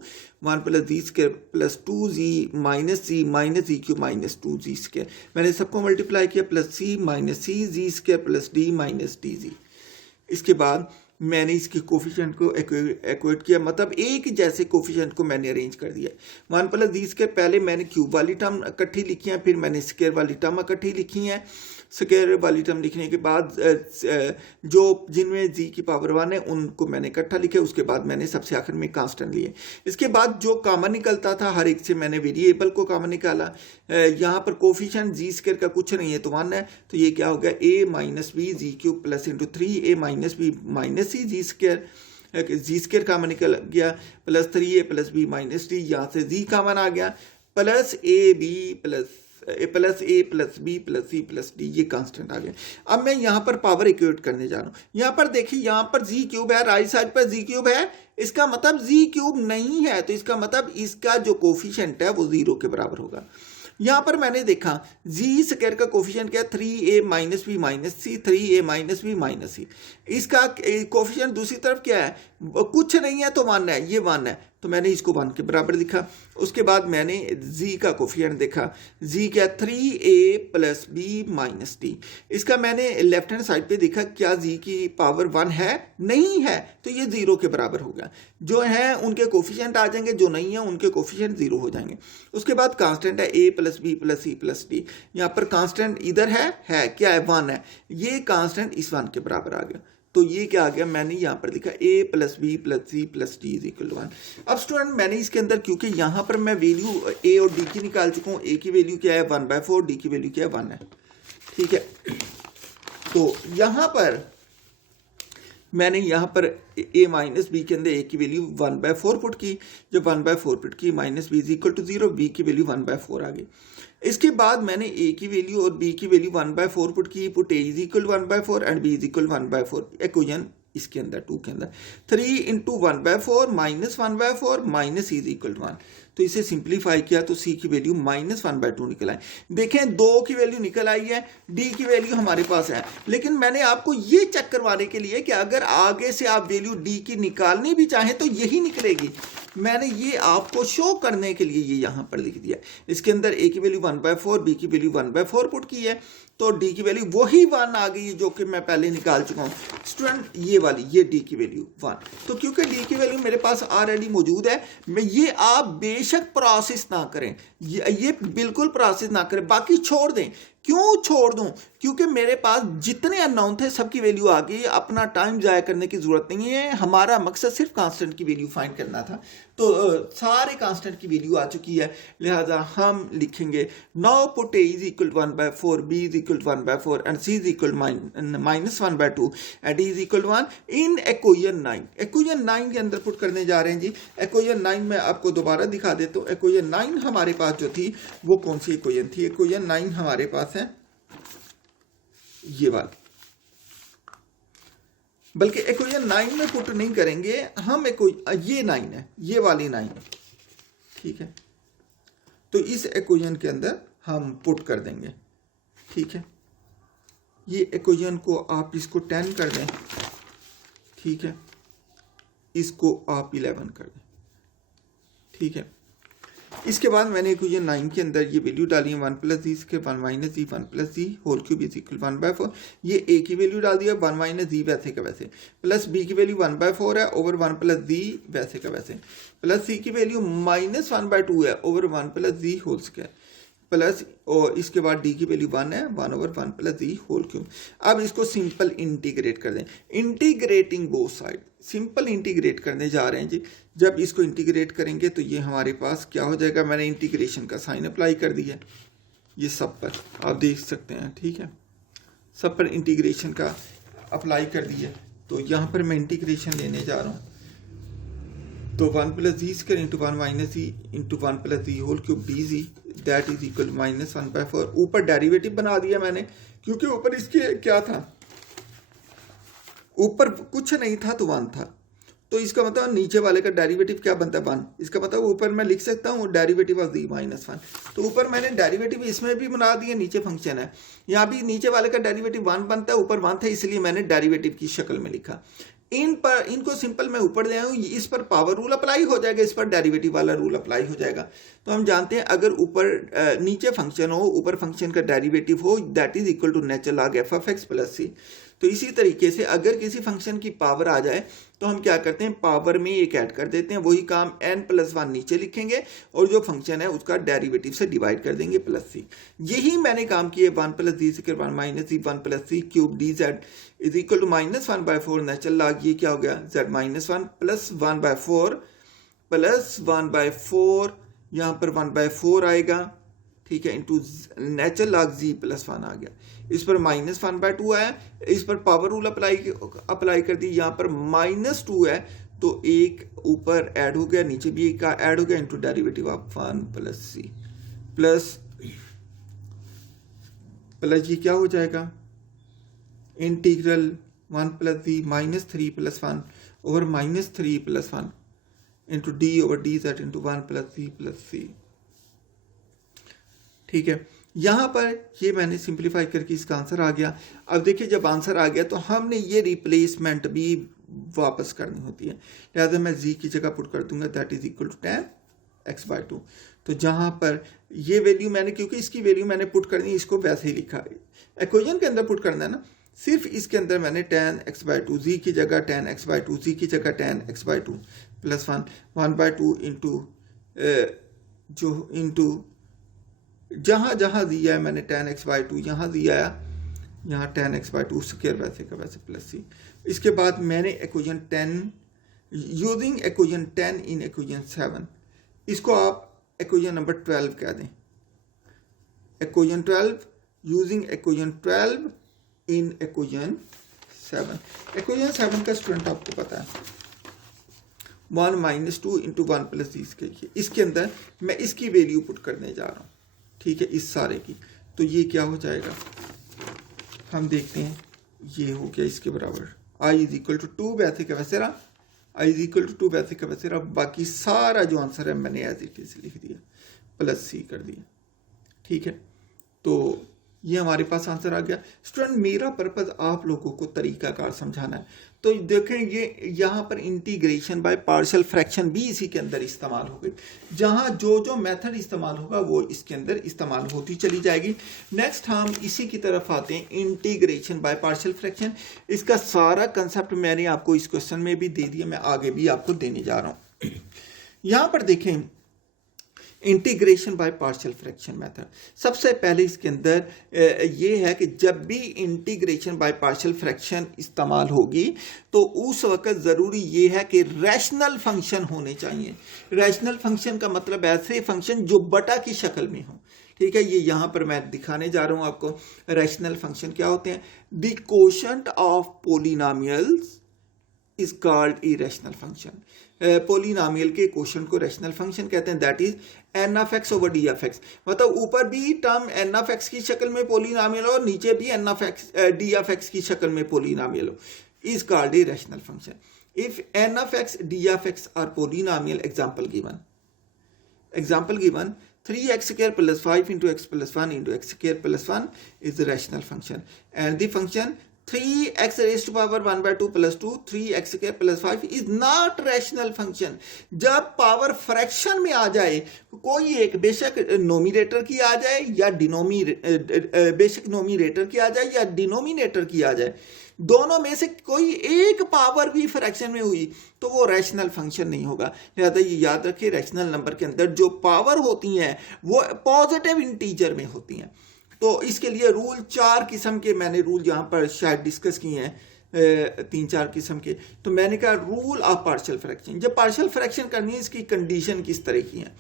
1 plus ji square plus 2 z minus z cube minus 2 z square, मैंने सबको multiply किया, plus c minus c z square plus d minus d z. इसके बाद मैंने इसके coefficient को equate किया, मतलब एक जैसे कोफिशिएंट को मैंने अरेंज कर दिया। 1 प्लस जी स्क्वायर पहले मैंने क्यूब वाली टर्म इकट्ठी लिखी है, फिर मैंने स्क्वायर वाली टर्म इकट्ठी लिखी है। स्क्वायर वाली टर्म लिखने के बाद जो जिनमें जी की पावर 1 है उनको मैंने इकट्ठा लिखा, उसके बाद मैंने सबसे आखिर में कांस्टेंट लिए। इसके बाद जो कॉमन निकलता था हर एक से मैंने वेरिएबल को कॉमन निकाला। यहाँ पर कोफिशिएंट जी स्क्वायर का कुछ नहीं है तो 1 है, तो ये क्या हो गया a minus b z cube plus into 3 a minus b minus c z square common निकल गया, plus 3a plus b minus d, यहाँ से जी कॉमन आ गया, plus a b plus a plus b plus c plus d, ये constant आ गए। अब मैं यहाँ पर पावर इक्वेट करने जा रहा हूँ। यहाँ पर देखिए, यहाँ पर जी क्यूब है, राइट साइड पर जी क्यूब है, इसका मतलब जी क्यूब नहीं है, तो इसका मतलब इसका जो कोफिशिएंट है वो 0 के बराबर होगा। यहाँ पर मैंने देखा जी स्क्वायर का कोफिशिएंट क्या है 3a माइनस बी माइनस सी, 3a माइनस बी माइनस सी। इसका कोफिशिएंट दूसरी तरफ क्या है, कुछ नहीं है तो 1 है, ये 1 है, तो मैंने इसको 1 के बराबर लिखा। उसके बाद मैंने जी का कोफिशिएंट देखा, जी क्या 3a plus b minus D. इसका मैंने लेफ्ट हैंड साइड पे देखा क्या जी की पावर 1 है, नहीं है, तो ये 0 के बराबर होगा। जो है उनके कोफिशिएंट आ जाएंगे, जो नहीं है उनके कोफिशिएंट 0 हो जाएंगे। उसके बाद कांस्टेंट है a plus b plus c plus d. यहाँ पर कांस्टेंट इधर है क्या है 1 है, ये कांस्टेंट इस 1 के बराबर आ गया। तो ये क्या आ गया, मैंने यहाँ पर लिखा a plus b plus c plus d is equal to 1। अब स्टूडेंट मैंने इसके अंदर, क्योंकि यहाँ पर मैं वैल्यू a और d की निकाल चुका हूँ, a की वैल्यू क्या है 1/4, d की वैल्यू क्या है 1 है, ठीक है। तो यहाँ पर मैंने यहाँ पर a माइनस बी के अंदर a की वैल्यू 1/4 पुट की। जब 1/4 पुट की minus b is equal to 0, b की वैल्यू 1/4 आ गई। इसके बाद मैंने a की वैल्यू और b की वैल्यू 1/4 पुट की, put a is equal 1/4 and b is equal 1/4। Equation इसके अंदर 2 के अंदर 3 into 1/4 minus 1/4 minus is equal to 1। तो इसे सिंप्लीफाई किया तो c की वैल्यू -1/2 निकल आई। देखें 2 की वैल्यू निकल आई है, d की वैल्यू हमारे पास है, लेकिन मैंने आपको ये चेक करवाने के लिए कि अगर आगे से आप वैल्यू d की निकालनी भी चाहें तो यही निकलेगी। मैंने ये आपको शो करने के लिए ये यहाँ पर लिख दिया। इसके अंदर a की वैल्यू 1/4, b की वैल्यू 1/4 पुट की है, तो d की वैल्यू वही 1 आ गई जो कि मैं पहले निकाल चुका हूँ स्टूडेंट, ये वाली, ये d की वैल्यू 1। तो क्योंकि d की वैल्यू मेरे पास ऑलरेडी मौजूद है, मैं ये आप बेशक प्रोसेस ना करें, ये बिल्कुल प्रोसेस ना करें, बाकी छोड़ दें। क्यों छोड़ दूं? क्योंकि मेरे पास जितने अननोन थे सबकी वैल्यू आ गई, अपना टाइम जाया करने की जरूरत नहीं है। हमारा मकसद सिर्फ कांस्टेंट की वैल्यू फाइंड करना था, तो सारे कांस्टेंट की वैल्यू आ चुकी है, लिहाजा हम लिखेंगे now put a is equal 1/4, b is equal 1/4 and c is equal -1/2 and d is equal 1 in equation 9। Equation 9 के अंदर पुट करने जा रहे हैं जी। इक्वेशन 9 मैं आपको दोबारा दिखा देता हूँ। इक्वेशन 9 हमारे पास जो थी वो कौन सी इक्वेशन थी? इक्वेशन 9 हमारे पास है ये वाली, बल्कि इक्वेशन 9 में पुट नहीं करेंगे हम, ये 9 है, ये वाली 9, ठीक है। तो इस इक्वेशन के अंदर हम पुट कर देंगे, ठीक है। ये इक्वेशन को आप इसको 10 कर दें, ठीक है, इसको आप 11 कर दें, ठीक है। इसके बाद मैंने इक्वेशन 9 के अंदर ये वैल्यू डाली है 1 + z इसके 1 - z 1 + z whole cube is equal 1/4। ये a की वैल्यू डाल दिया 1 - z वैसे का वैसे, प्लस b की वैल्यू 1/4 है ओवर 1 + z वैसे का वैसे, प्लस c की वैल्यू -1/2 है over 1 + z whole square, plus और इसके बाद d की वैल्यू 1 है 1 ओवर 1 + z होल क्यूब। अब इसको सिंपल इंटीग्रेट कर दें, integrating both side, simple integrate करने जा रहे हैं जी। जब इसको इंटीग्रेट करेंगे तो ये हमारे पास क्या हो जाएगा? मैंने इंटीग्रेशन का साइन अप्लाई कर दिया, ये सब पर आप देख सकते हैं, ठीक है, सब पर इंटीग्रेशन का अप्लाई कर दिया। तो यहाँ पर मैं इंटीग्रेशन लेने जा रहा हूँ, तो 1 + z square into 1 - z into 1 + z whole cube dz that is equal -1/4। ऊपर डेरिवेटिव बना दिया मैंने, क्योंकि ऊपर इसके क्या था, ऊपर कुछ नहीं था तो 1 था, तो इसका मतलब नीचे वाले का डेरिवेटिव क्या बनता है 1। इसका मतलब ऊपर मैं लिख सकता हूँ डेरिवेटिव ऑफ z -1। तो ऊपर मैंने डेरिवेटिव इसमें भी बना दिया, नीचे फंक्शन है, यहाँ भी नीचे वाले का डेरिवेटिव 1 बनता है, ऊपर 1 था, इसलिए मैंने डेरिवेटिव की शक्ल में लिखा। इनको सिंपल मैं ऊपर ले आऊँ, इस पर पावर रूल अप्लाई हो जाएगा, इस पर डेरिवेटिव वाला रूल अप्लाई हो जाएगा। तो हम जानते हैं अगर ऊपर नीचे फंक्शन हो, ऊपर फंक्शन का डेरिवेटिव हो, that is equal to natural log f(x + c)। तो इसी तरीके से अगर किसी फंक्शन की पावर आ जाए तो हम क्या करते हैं, पावर में एक ऐड कर देते हैं, वही काम n+1 नीचे लिखेंगे और जो फंक्शन है उसका डेरिवेटिव से डिवाइड कर देंगे +c। यही मैंने काम किया। 1 + z square 1 - z 1 + c cube dz is equal to -1/4 natural log, ये क्या हो गया z -1 प्लस 1/4 प्लस 1/4, यहाँ पर 1/4 आएगा, ठीक है, इंटू नेचुरल लॉग z + 1 आ गया। इस पर -1/2 आया, इस पर पावर रूल अप्लाई कर दी, यहाँ पर -2 है तो एक ऊपर ऐड हो गया, नीचे भी एक का ऐड हो गया, into derivative of 1 + c plus ये क्या हो जाएगा, integral 1 + z -3 + 1 over -3 + 1 into d over dz into 1 + z + c। ठीक है, यहाँ पर ये मैंने सिंप्लीफाई करके इसका आंसर आ गया। अब देखिए जब आंसर आ गया तो हमने ये रिप्लेसमेंट भी वापस करनी होती है, लिहाजा मैं z की जगह पुट कर दूंगा that is equal to 10x/2। तो जहाँ पर ये वैल्यू मैंने, क्योंकि इसकी वैल्यू मैंने पुट करनी, इसको वैसे ही लिखा है, इक्वेशन के अंदर पुट करना है ना, सिर्फ इसके अंदर मैंने 10x/2, z की जगह 10x/2, z की जगह 10x/2 प्लस 1/2 इंटू जहाँ जहाँ दिया है मैंने 10x/2, यहाँ दिया है, यहाँ 10x/2 स्क्वायर वैसे का वैसे प्लस c। इसके बाद मैंने इक्वेशन 10 यूजिंग इक्वेशन 10 इन इक्वेशन 7, इसको आप इक्वेशन नंबर 12 कह दें, इक्वेशन 12 यूजिंग इक्वेशन 12 इन इक्वेशन 7। इक्वेशन 7 का स्टूडेंट आपको पता है 1 - 2 × 1 + इसके इसके अंदर मैं इसकी वैल्यू पुट करने जा रहा हूँ, ठीक है, इस सारे की। तो ये क्या हो जाएगा, हम देखते हैं, ये हो गया इसके बराबर I = 2 वैसे का वैसे रहा, I = 2 वैसे का वैसे रहा। बाकी सारा जो आंसर है मैंने एज इट इज लिख दिया, +C कर दिया, ठीक है। तो ये हमारे पास आंसर आ गया। स्टूडेंट मेरा पर्पज़ आप लोगों को तरीकाकार समझाना है। तो देखें ये यहाँ पर इंटीग्रेशन बाय पार्शियल फ्रैक्शन भी इसी के अंदर इस्तेमाल हो गई। जहाँ जो जो मेथड इस्तेमाल होगा वो इसके अंदर इस्तेमाल होती चली जाएगी। नेक्स्ट हम इसी की तरफ आते हैं, इंटीग्रेशन बाय पार्शियल फ्रैक्शन। इसका सारा कंसेप्ट मैंने आपको इस क्वेश्चन में भी दे दिया, मैं आगे भी आपको देने जा रहा हूँ। यहाँ पर देखें integration by partial fraction method. सबसे पहले इसके अंदर ये है कि जब भी इंटीग्रेशन बाय पार्शियल फ्रैक्शन इस्तेमाल होगी तो उस वक्त ज़रूरी ये है कि रैशनल फंक्शन होने चाहिए। रैशनल फंक्शन का मतलब ऐसे फंक्शन जो बटा की शक्ल में हो, ठीक है। ये यहाँ पर मैं दिखाने जा रहा हूँ आपको। रैशनल फंक्शन क्या होते हैं? The quotient of polynomials is called irrational function. Polynomial के क्वोशंट को रैशनल फंक्शन कहते हैं, दैट इज n(x) / d(x). मतलब ऊपर भी टर्म n(x) की शक्ल में पोलिनोमियल हो, नीचे भी n(x) d(x) की शक्ल में पोलिनोमियल हो, is called a rational function. If n(x) d(x) are polynomial, example given 3x² + 5 × x + 1 × x² + 1 is a rational function, and the function 3x⁻1/2 + 2 3x² + 5 is not rational function। जब power fraction में आ जाए, कोई एक बेशक nominator की आ जाए या बेशक नोमिनेटर की आ जाए या डिनोमिनेटर की आ जाए, दोनों में से कोई एक पावर भी फ्रैक्शन में हुई तो वो रैशनल फंक्शन नहीं होगा। लिहाजा ये याद रखिए, रैशनल नंबर के अंदर जो पावर होती हैं वो पॉजिटिव इंटीजर में होती हैं। तो इसके लिए रूल 4 किस्म के मैंने रूल यहाँ पर शायद डिस्कस किए हैं, 3-4 किस्म के। तो मैंने कहा रूल ऑफ पार्शियल फ्रैक्शन, जब पार्शियल फ्रैक्शन करनी है इसकी कंडीशन किस तरह की है।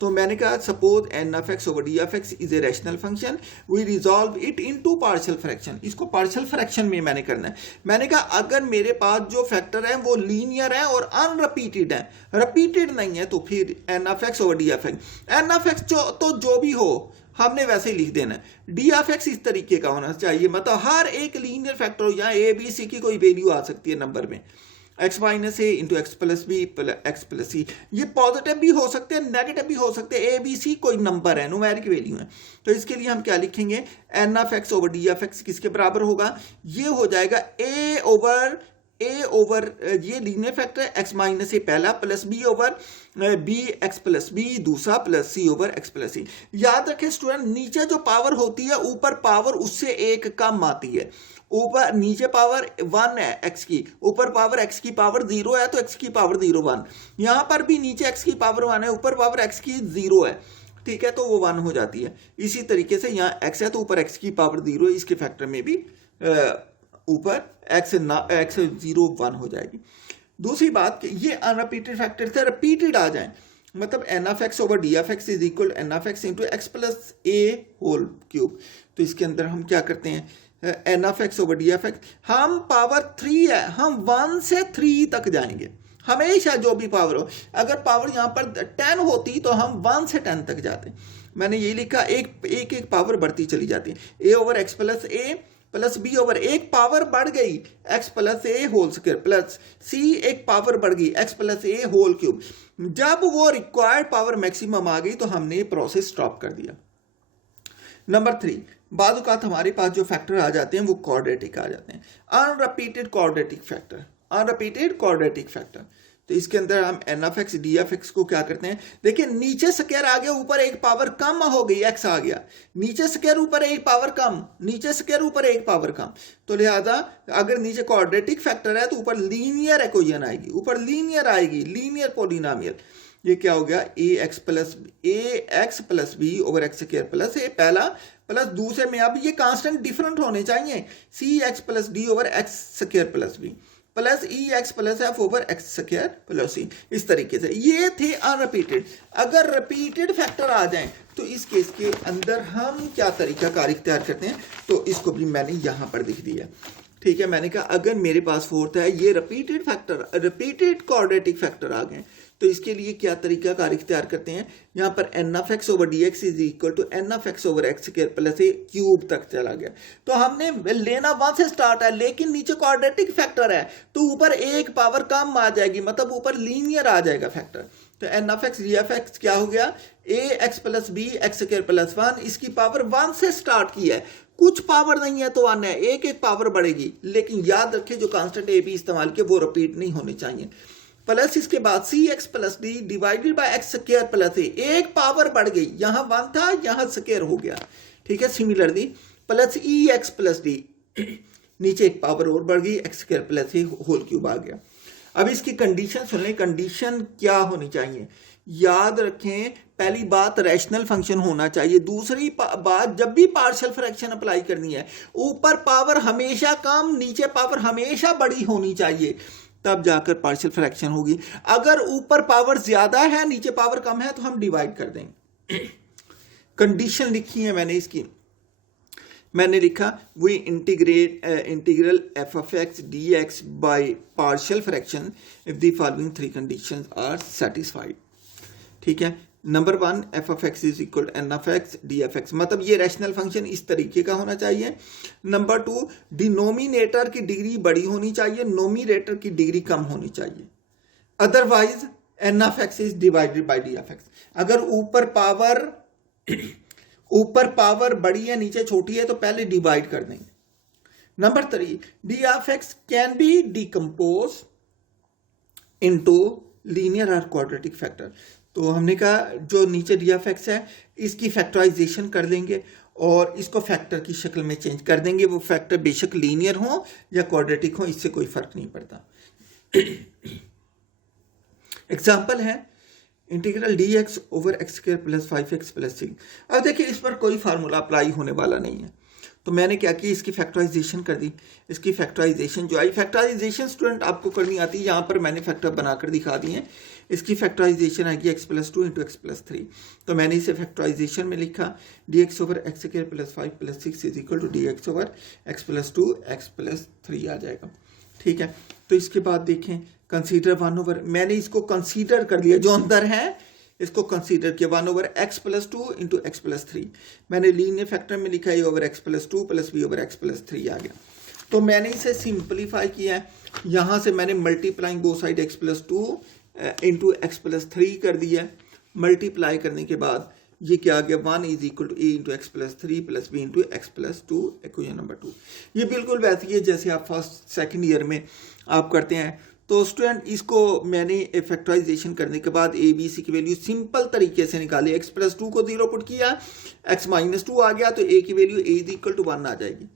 तो मैंने कहा suppose n(x) / d(x) is a rational function, we resolve it into partial fraction. इसको पार्शियल फ्रैक्शन में मैंने करना है। मैंने कहा अगर मेरे पास जो फैक्टर है वो लीनियर है और अनरिपीटेड है, रिपीटेड नहीं है, तो फिर n(x) / d(x), n(x) तो जो भी हो हमने वैसे ही लिख देना है। d(x) इस तरीके का होना चाहिए, मतलब हर एक लीनियर फैक्टर हो, यहाँ a b c की कोई वैल्यू आ सकती है नंबर में, x - a × x + b x + c। ये पॉजिटिव भी हो सकते हैं, नेगेटिव भी हो सकते हैं, a b c कोई नंबर है, न्यूमेरिक वैल्यू है। तो इसके लिए हम क्या लिखेंगे, n(x) / d(x) किसके बराबर होगा, ये हो जाएगा a ओवर ये लीनियर फैक्टर है, x - a पहला प्लस b x + b दूसरा प्लस c x + c। याद रखें स्टूडेंट, नीचे जो पावर होती है ऊपर पावर उससे एक कम आती है। ऊपर नीचे पावर 1 है x की, ऊपर पावर x की पावर 0 है तो x की पावर 0 1। यहाँ पर भी नीचे x की पावर 1 है, ऊपर पावर x की 0 है, ठीक है, तो वो 1 हो जाती है। इसी तरीके से यहाँ x है तो ऊपर x की पावर 0 है, इसके फैक्टर में भी ऊपर x 0 1 हो जाएगी। दूसरी बात कि ये अनरिपीटेड फैक्टर थे, रिपीटेड आ जाएं, मतलब n(x) / d(x) is equal n(x) × x + a²। तो इसके अंदर हम क्या करते हैं, n(x) / d(x), हम पावर 3 है, हम 1 से 3 तक जाएंगे हमेशा, जो भी पावर हो। अगर पावर यहाँ पर 10 होती तो हम 1 से 10 तक जाते। मैंने ये लिखा, एक पावर बढ़ती चली जाती है, a/x + a + b एक पावर बढ़ गई x + a² प्लस c एक पावर बढ़ गई x + a³। जब वो रिक्वायर्ड पावर मैक्सिमम आ गई तो हमने प्रोसेस स्टॉप कर दिया। नंबर 3, बाद औक़ात हमारे पास जो फैक्टर आ जाते हैं वो क्वाड्रेटिक आ जाते हैं, अनरिपीटेड क्वाड्रेटिक फैक्टर। तो इसके अंदर हम n(x) d(x) को क्या करते हैं, देखिए नीचे स्क्वायर आ गया, ऊपर एक पावर कम हो गई, x आ गया, नीचे स्क्वायर ऊपर एक पावर कम, नीचे स्क्वायर ऊपर एक पावर कम। तो लिहाजा अगर नीचे क्वाड्रेटिक फैक्टर है तो ऊपर लीनियर इक्वेशन आएगी, ऊपर लीनियर आएगी, लीनियर पोलिनोमियल। ये क्या हो गया, ax + b x² + a पहला प्लस दूसरे में, अब ये कांस्टेंट डिफरेंट होने चाहिए, cx + d x² + b plus ex + f x² + c। इस तरीके से ये थे अनरिपीटेड। अगर रिपीटेड फैक्टर आ जाएं तो इस केस के अंदर हम क्या तरीका कार इख्तियार करते हैं, तो इसको भी मैंने यहाँ पर लिख दिया, ठीक है, मैंने कहा अगर मेरे पास फोर्थ है, ये repeated factor, repeated quadratic factor आ गए, तो इसके लिए क्या तरीका कार इख्तियार करते हैं, यहाँ पर N of x over D x is equal to N of x over x square plus a cube तक चला गया। तो हमने लेना वहां से स्टार्ट है, लेकिन नीचे क्वाड्रेटिक फैक्टर है तो ऊपर एक पावर कम आ जाएगी, मतलब ऊपर लीनियर आ जाएगा फैक्टर। तो n of x D f x क्या हो गया, a x plus b x square plus 1, इसकी पावर 1 से स्टार्ट की है, कुछ पावर नहीं है तो 1 है, एक एक पावर बढ़ेगी, लेकिन याद रखें जो कांस्टेंट ए बी इस्तेमाल किए वो रिपीट नहीं होने चाहिए। प्लस इसके बाद c x plus d divided by x square plus a, एक पावर बढ़ गई, यहां 1 था यहां स्क्वायर हो गया, ठीक है। सिमिलरली प्लस ई एक्स प्लस डी, नीचे एक पावर और बढ़ गई, एक्स स्क्वायर प्लस ए होल क्यूब आ गया। अब इसकी कंडीशन सुन लें, कंडीशन क्या होनी चाहिए, याद रखें पहली बात रैशनल फंक्शन होना चाहिए, दूसरी बात जब भी पार्शियल फ्रैक्शन अप्लाई करनी है ऊपर पावर हमेशा कम नीचे पावर हमेशा बड़ी होनी चाहिए, तब जाकर पार्शियल फ्रैक्शन होगी। अगर ऊपर पावर ज्यादा है नीचे पावर कम है तो हम डिवाइड कर देंगे। कंडीशन लिखी है मैंने इसकी, मैंने लिखा we integral f of x d x by partial fraction if the following 3 conditions are satisfied. ठीक है, number 1 f of x is equal N of x D f x, मतलब ये रैशनल फंक्शन इस तरीके का होना चाहिए। नंबर 2 डिनोमिनेटर की डिग्री बड़ी होनी चाहिए, नोमिनेटर की डिग्री कम होनी चाहिए, otherwise N of x is divided by D f x. अगर ऊपर पावर बड़ी है नीचे छोटी है तो पहले डिवाइड कर देंगे। Number 3 D of x can be decompose into linear और क्वाड्रेटिक फैक्टर। तो हमने कहा जो नीचे डी ऑफ एक्स है इसकी फैक्टराइजेशन कर देंगे और इसको फैक्टर की शक्ल में चेंज कर देंगे, वो फैक्टर बेशक लीनियर हो या क्वाड्रेटिक हो, इससे कोई फर्क नहीं पड़ता। एग्जाम्पल है integral d x over x square plus 5x plus 6। अब देखिए इस पर कोई फार्मूला अप्लाई होने वाला नहीं है, तो मैंने क्या किया इसकी फैक्टराइजेशन कर दी। इसकी फैक्टराइजेशन जो आई, फैक्टराइजेशन स्टूडेंट आपको करनी आती है, यहाँ पर मैंने फैक्टर बनाकर दिखा दिए हैं। इसकी फैक्टराइजेशन आएगी x plus 2 into x plus 3, तो मैंने इसे फैक्टराइजेशन में लिखा d x over x square plus 5 plus 6 is equal to d x over x plus 2 x plus 3 आ जाएगा। ठीक है, तो इसके बाद देखें कंसीडर 1 ओवर, मैंने इसको कंसीडर कर लिया जो अंदर है इसको कंसीडर किया 1 over x plus 2 into x plus 3, मैंने लीनियर फैक्टर में लिखा a over x plus 2 plus b over x plus 3 आ गया। तो मैंने इसे सिंप्लीफाई किया है, यहाँ से मैंने multiplying both side x plus 2 into x plus 3 कर दिया। मल्टीप्लाई करने के बाद ये क्या आ गया 1 is equal to a into x plus 3 plus b into x plus 2, equation number 2। ये बिल्कुल वैसी है जैसे आप फर्स्ट सेकेंड ईयर में आप करते हैं। तो स्टूडेंट इसको मैंने फैक्टराइजेशन करने के बाद ए बी सी की वैल्यू सिंपल तरीके से निकाली। एक्स प्लस 2 को 0 पुट किया, एक्स माइनस 2 आ गया, तो ए की value a is equal to 1 आ जाएगी।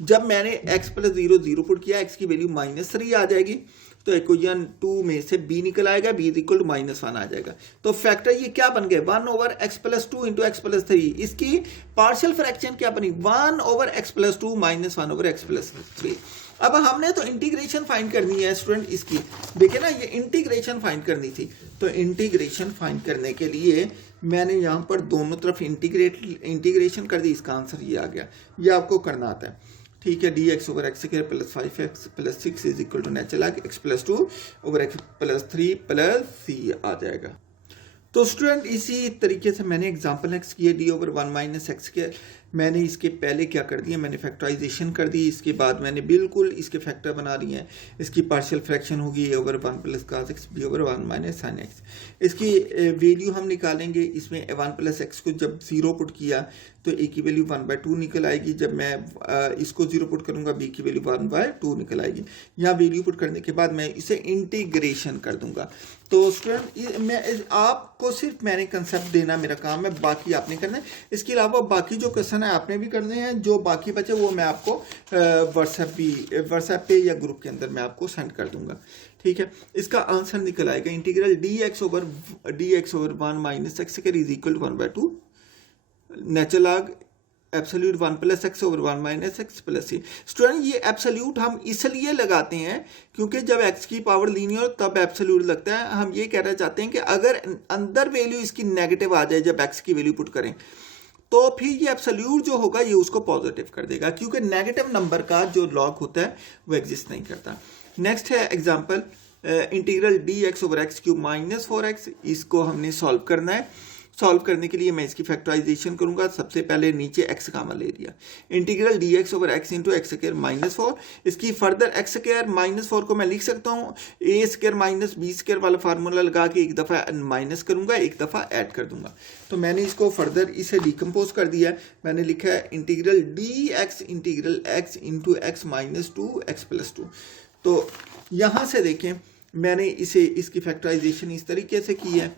जब मैंने एक्स प्लस 0 पुट किया, एक्स की वैल्यू -3 आ जाएगी, तो इक्वेशन 2 में से बी निकल आएगा, बी इज इक्वल टू -1 आ जाएगा। तो फैक्टर ये क्या बन गया 1 over x plus 2 into x plus 3। इसकी पार्शियल फ्रैक्शन क्या बनी 1 over x plus 2 minus 1 over x plus 3। अब हमने तो इंटीग्रेशन फाइंड करनी है स्टूडेंट, इसकी देखिए ना ये इंटीग्रेशन फाइंड करनी थी। तो इंटीग्रेशन फाइंड करने के लिए मैंने यहाँ पर दोनों तरफ इंटीग्रेशन कर दी, इसका आंसर ये आ गया। ये आपको करना आता है। ठीक है, d x over x square plus 5x plus 6 is equal to natural log x plus 2 over x plus 3 plus c आ जाएगा। तो स्टूडेंट इसी तरीके से मैंने एग्जाम्पल नेक्स्ट किया d over 1 minus x square. मैंने इसके पहले क्या कर दिया, मैंने फैक्टराइजेशन कर दी, इसके बाद मैंने बिल्कुल इसके फैक्टर बना लिए हैं। इसकी पार्शियल फ्रैक्शन होगी a over 1 plus cos x b over 1 minus sine x. इसकी वैल्यू हम निकालेंगे, इसमें 1 प्लस एक्स को जब 0 पुट किया तो ए की वैल्यू 1/2 निकल आएगी, जब मैं इसको 0 पुट करूंगा बी की वैल्यू 1/2 निकल आएगी। यहाँ वैल्यू पुट करने के बाद मैं इसे इंटीग्रेशन कर दूंगा। तो स्टूडेंट मैं आपको सिर्फ मैंने कंसेप्ट देना मेरा काम है, बाकी आपने करना है। इसके अलावा बाकी जो क्वेश्चन है आपने भी करने हैं, जो बाकी बचे वो मैं आपको व्हाट्सएप पे या ग्रुप के अंदर मैं आपको सेंड कर दूंगा। ठीक है, इसका आंसर निकल आएगा integral d x over 1 minus x square is equal to 1/2 natural log absolute 1 plus x over 1 minus x plus c. Student ये एब्सोल्यूट हम इसलिए लगाते हैं क्योंकि जब एक्स की पावर लीनियर तब एब्सोल्यूट लगता है। हम ये कहना चाहते हैं कि अगर अंदर वैल्यू इसकी नेगेटिव आ जाए जब एक्स की वैल्यू पुट करें तो फिर ये एब्सोल्यूट जो होगा ये उसको पॉजिटिव कर देगा, क्योंकि नेगेटिव नंबर का जो लॉग होता है वो एग्जिस्ट नहीं करता। नेक्स्ट है एग्जांपल इंटीग्रल dx/x³ -4x। इसको हमने सॉल्व करना है। सॉल्व करने के लिए मैं इसकी फैक्टराइजेशन करूंगा। सबसे पहले नीचे x कामा ले लिया, इंटीग्रल dx/x × x² -4। इसकी फर्दर x² -4 को मैं लिख सकता हूँ a² - b² वाला फार्मूला लगा के एक दफ़ा माइनस करूंगा, एक दफ़ा ऐड कर दूंगा। तो मैंने इसको फर्दर इसे डिकम्पोज कर दिया है। मैंने लिखा है integral dx integral x × x -2x + 2। तो यहाँ से देखें मैंने इसकी फैक्टराइजेशन इस तरीके से की है,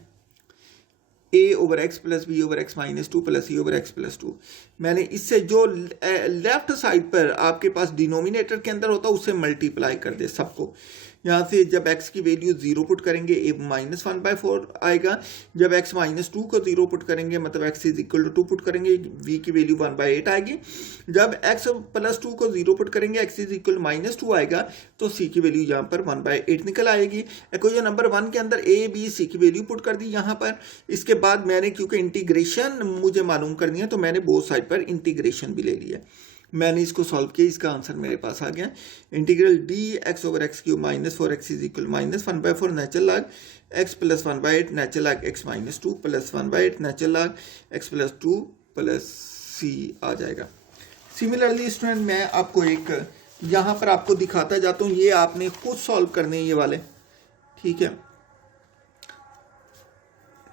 a/x + b/x -2 + c/x + 2। मैंने इससे जो लेफ्ट साइड पर आपके पास डिनोमिनेटर के अंदर होता है उससे मल्टीप्लाई कर दे सबको। यहाँ से जब x की वैल्यू 0 पुट करेंगे a -1/4 आएगा। जब x -2 को 0 पुट करेंगे मतलब x = 2 पुट करेंगे, v की वैल्यू 1/8 आएगी। जब x + 2 को 0 पुट करेंगे x = -2 आएगा तो c की वैल्यू यहाँ पर 1/8 निकल आएगी। इक्वेशन नंबर 1 के अंदर a b c की वैल्यू पुट कर दी यहाँ पर। इसके बाद मैंने क्योंकि इंटीग्रेशन मुझे मालूम करनी है तो मैंने बोथ साइड पर इंटीग्रेशन भी ले लिया। मैंने इसको सॉल्व किया, इसका आंसर मेरे पास आ गया। Integral dx/x³ -4x = -1/4 natural log x + 1/8 natural log x -2 + 1/8 natural log x + 2 + c आ जाएगा। सिमिलरली स्टूडेंट मैं आपको एक यहाँ पर आपको दिखाता जाता हूँ, ये आपने खुद सॉल्व करने ये वाले, ठीक है।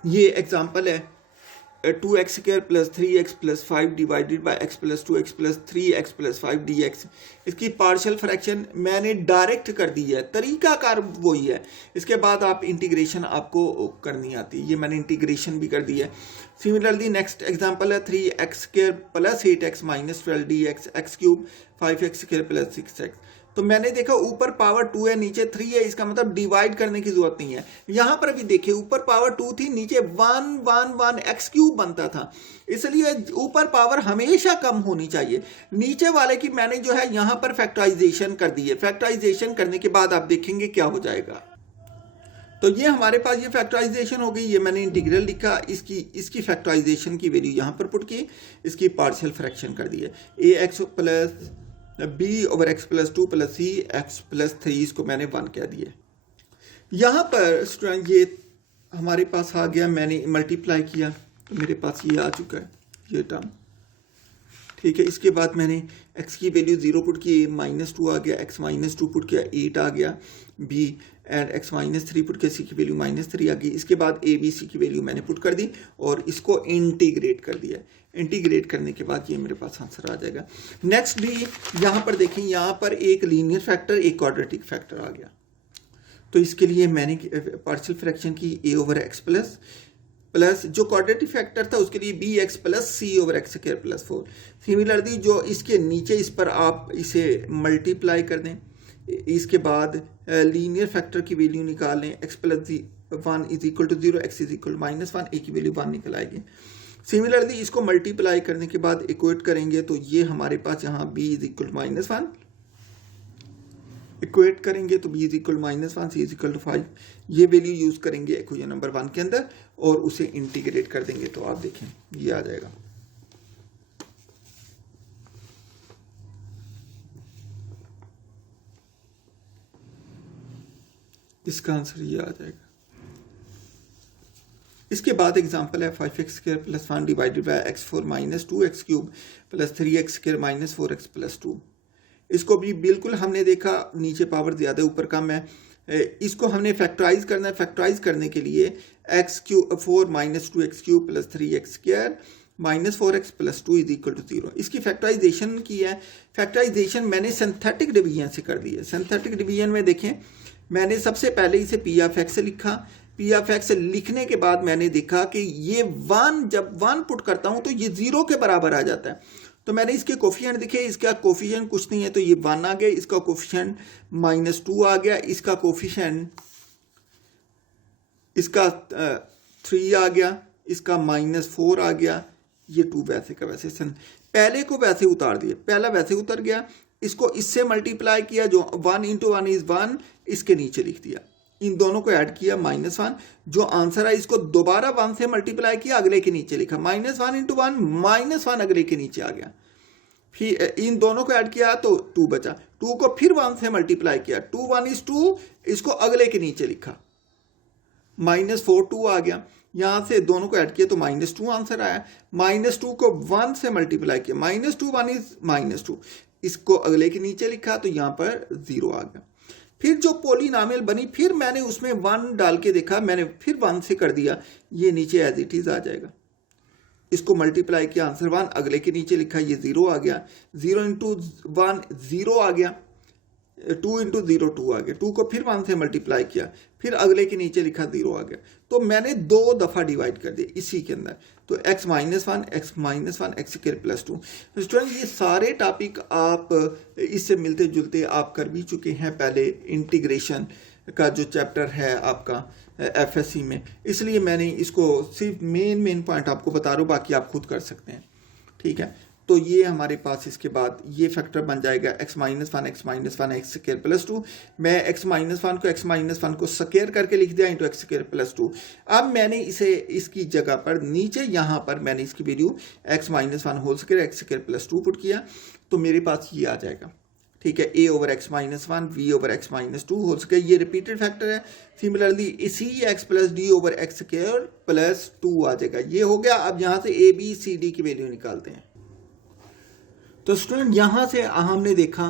ये एग्जाम्पल है 2x² + 3x + 5 divided by x + 2x + 3x + 5 dx। इसकी पार्शियल फ्रैक्शन मैंने डायरेक्ट कर दी है, तरीकाकार वही है। इसके बाद आप इंटीग्रेशन आपको करनी आती है, ये मैंने इंटीग्रेशन भी कर दी है। सिमिलरली नेक्स्ट एग्जांपल है 3x² + 8x - 12 dx x³ 5x² + 6x। तो मैंने देखा ऊपर पावर 2 है नीचे 3 है, इसका मतलब डिवाइड करने की जरूरत नहीं है। यहां पर भी देखिए ऊपर पावर 2 थी, नीचे 1 1 1 x³ बनता था, इसलिए ऊपर पावर हमेशा कम होनी चाहिए। नीचे वाले की मैंने जो है यहां पर फैक्टराइजेशन कर दी है। फैक्टराइजेशन करने के बाद आप देखेंगे क्या हो जाएगा। तो ये हमारे पास ये फैक्टराइजेशन हो गई, ये मैंने इंटीग्रल लिखा, इसकी फैक्टराइजेशन की वैल्यू यहां पर पुट की, इसकी पार्शियल फ्रैक्शन कर दी है ax + b/x + 2 + c x + 3, इसको मैंने 1 कह दिया। यहाँ पर स्टूडेंट ये हमारे पास आ गया, मैंने मल्टीप्लाई किया तो मेरे पास ये आ चुका है ये टर्म, ठीक है। इसके बाद मैंने x की वैल्यू 0 पुट की, -2 आ गया, x -2 पुट किया 8 आ गया, b एंड x -3 पुट किया, c की वैल्यू -3 आ गई। इसके बाद a b c की वैल्यू मैंने पुट कर दी और इसको इंटीग्रेट कर दिया। इंटीग्रेट करने के बाद ये मेरे पास आंसर आ जाएगा। नेक्स्ट भी यहाँ पर देखें, यहाँ पर एक लीनियर फैक्टर एक क्वाड्रेटिक फैक्टर आ गया। तो इसके लिए मैंने पार्शियल फ्रैक्शन की a/x प्लस जो क्वाड्रेटिक फैक्टर था उसके लिए bx + c/x² + 4। सिमिलरली जो इसके नीचे इस पर आप इसे मल्टीप्लाई कर दें, इसके बाद लीनियर फैक्टर की वैल्यू निकाल लें, x + 1 = 0 x = -1, a की वैल्यू 1 निकल आएगी। सिमिलरली इसको मल्टीप्लाई करने के बाद इक्वेट करेंगे तो ये हमारे पास यहाँ b = -1, इक्वेट करेंगे तो b = -1 c = 5, ये वैल्यू यूज करेंगे इक्वेशन नंबर 1 के अंदर और उसे इंटीग्रेट कर देंगे तो आप देखें ये आ जाएगा। इसका आंसर ये आ जाएगा। इसके बाद एग्जांपल है 5x² + 1 divided by x4 - 2x³ + 3x² - 4x + 2। इसको भी बिल्कुल हमने देखा नीचे पावर ज़्यादा ऊपर कम है, इसको हमने फैक्टराइज करना है। फैक्टराइज करने के लिए x4 - 2x³ + 3x² - 4x + 2 = 0। इसकी फैक्टराइजेशन की है। फैक्टराइजेशन मैंने सिंथेटिक डिवीजन से कर दी है। सिंथेटिक डिवीजन में देखें मैंने सबसे पहले इसे p(x) लिखा। p(x) लिखने के बाद मैंने देखा कि ये 1 जब 1 पुट करता हूं तो ये 0 के बराबर आ जाता है। तो मैंने इसके कोफिशिएंट दिखे, इसका कोफिशिएंट कुछ नहीं है तो ये 1 आ गया, इसका कोफिशिएंट -2 आ गया, इसका कोफिशिएंट इसका 3 आ गया, इसका -4 आ गया, ये 2 वैसे का वैसे। पहले को वैसे उतार दिया, पहला वैसे उतर गया, इसको इससे मल्टीप्लाई किया जो 1 × 1 = 1, इसके नीचे लिख दिया। इन दोनों को ऐड किया -1, जो आंसर है इसको दोबारा 1 से मल्टीप्लाई किया, अगले के नीचे लिखा, -1 × 1 -1 अगले के नीचे आ गया। फिर इन दोनों को ऐड किया तो 2 बचा, 2 को फिर 1 से मल्टीप्लाई किया, 2 1 is 2, इसको अगले के नीचे लिखा, -4 2 आ गया। यहां से दोनों को ऐड किया तो -2 आंसर आया। -2 को 1 से मल्टीप्लाई किया, -2 1 is -2, इसको अगले के नीचे लिखा तो यहां पर 0 आ गया। फिर जो पॉलिनॉमियल बनी, फिर मैंने उसमें 1 डाल के देखा, मैंने फिर 1 से कर दिया, ये नीचे एज इट इज आ जाएगा। इसको मल्टीप्लाई किया, आंसर 1 अगले के नीचे लिखा, ये 0 आ गया। 0 × 1 0 आ गया, 2 × 0 2 आ गया। 2 को फिर 1 से मल्टीप्लाई किया, फिर अगले के नीचे लिखा 0 आ गया। तो मैंने 2 दफ़ा डिवाइड कर दिया इसी के अंदर, तो x -1 x -1 x² + 2। स्टूडेंट ये सारे टॉपिक आप इससे मिलते जुलते आप कर भी चुके हैं पहले, इंटीग्रेशन का जो चैप्टर है आपका FSC में, इसलिए मैंने इसको सिर्फ मेन पॉइंट आपको बता रहा हूँ, बाकी आप खुद कर सकते हैं, ठीक है। तो ये हमारे पास इसके बाद ये फैक्टर बन जाएगा x -1 x -1 x² + 2। मैं x -1 को स्क्वायर करके लिख दिया इंटू x² + 2। अब मैंने इसे इसकी जगह पर नीचे यहाँ पर मैंने इसकी value x -1 whole square x² + 2 put किया, तो मेरे पास ये आ जाएगा, ठीक है, a/x -1 v/x -2 होल स्क्वायर, ये रिपीटेड फैक्टर है। सिमिलरली इसी x + d/x² + 2 आ जाएगा, ये हो गया। अब यहाँ से a b c d की वैल्यू निकालते हैं। तो स्टूडेंट यहाँ से हमने देखा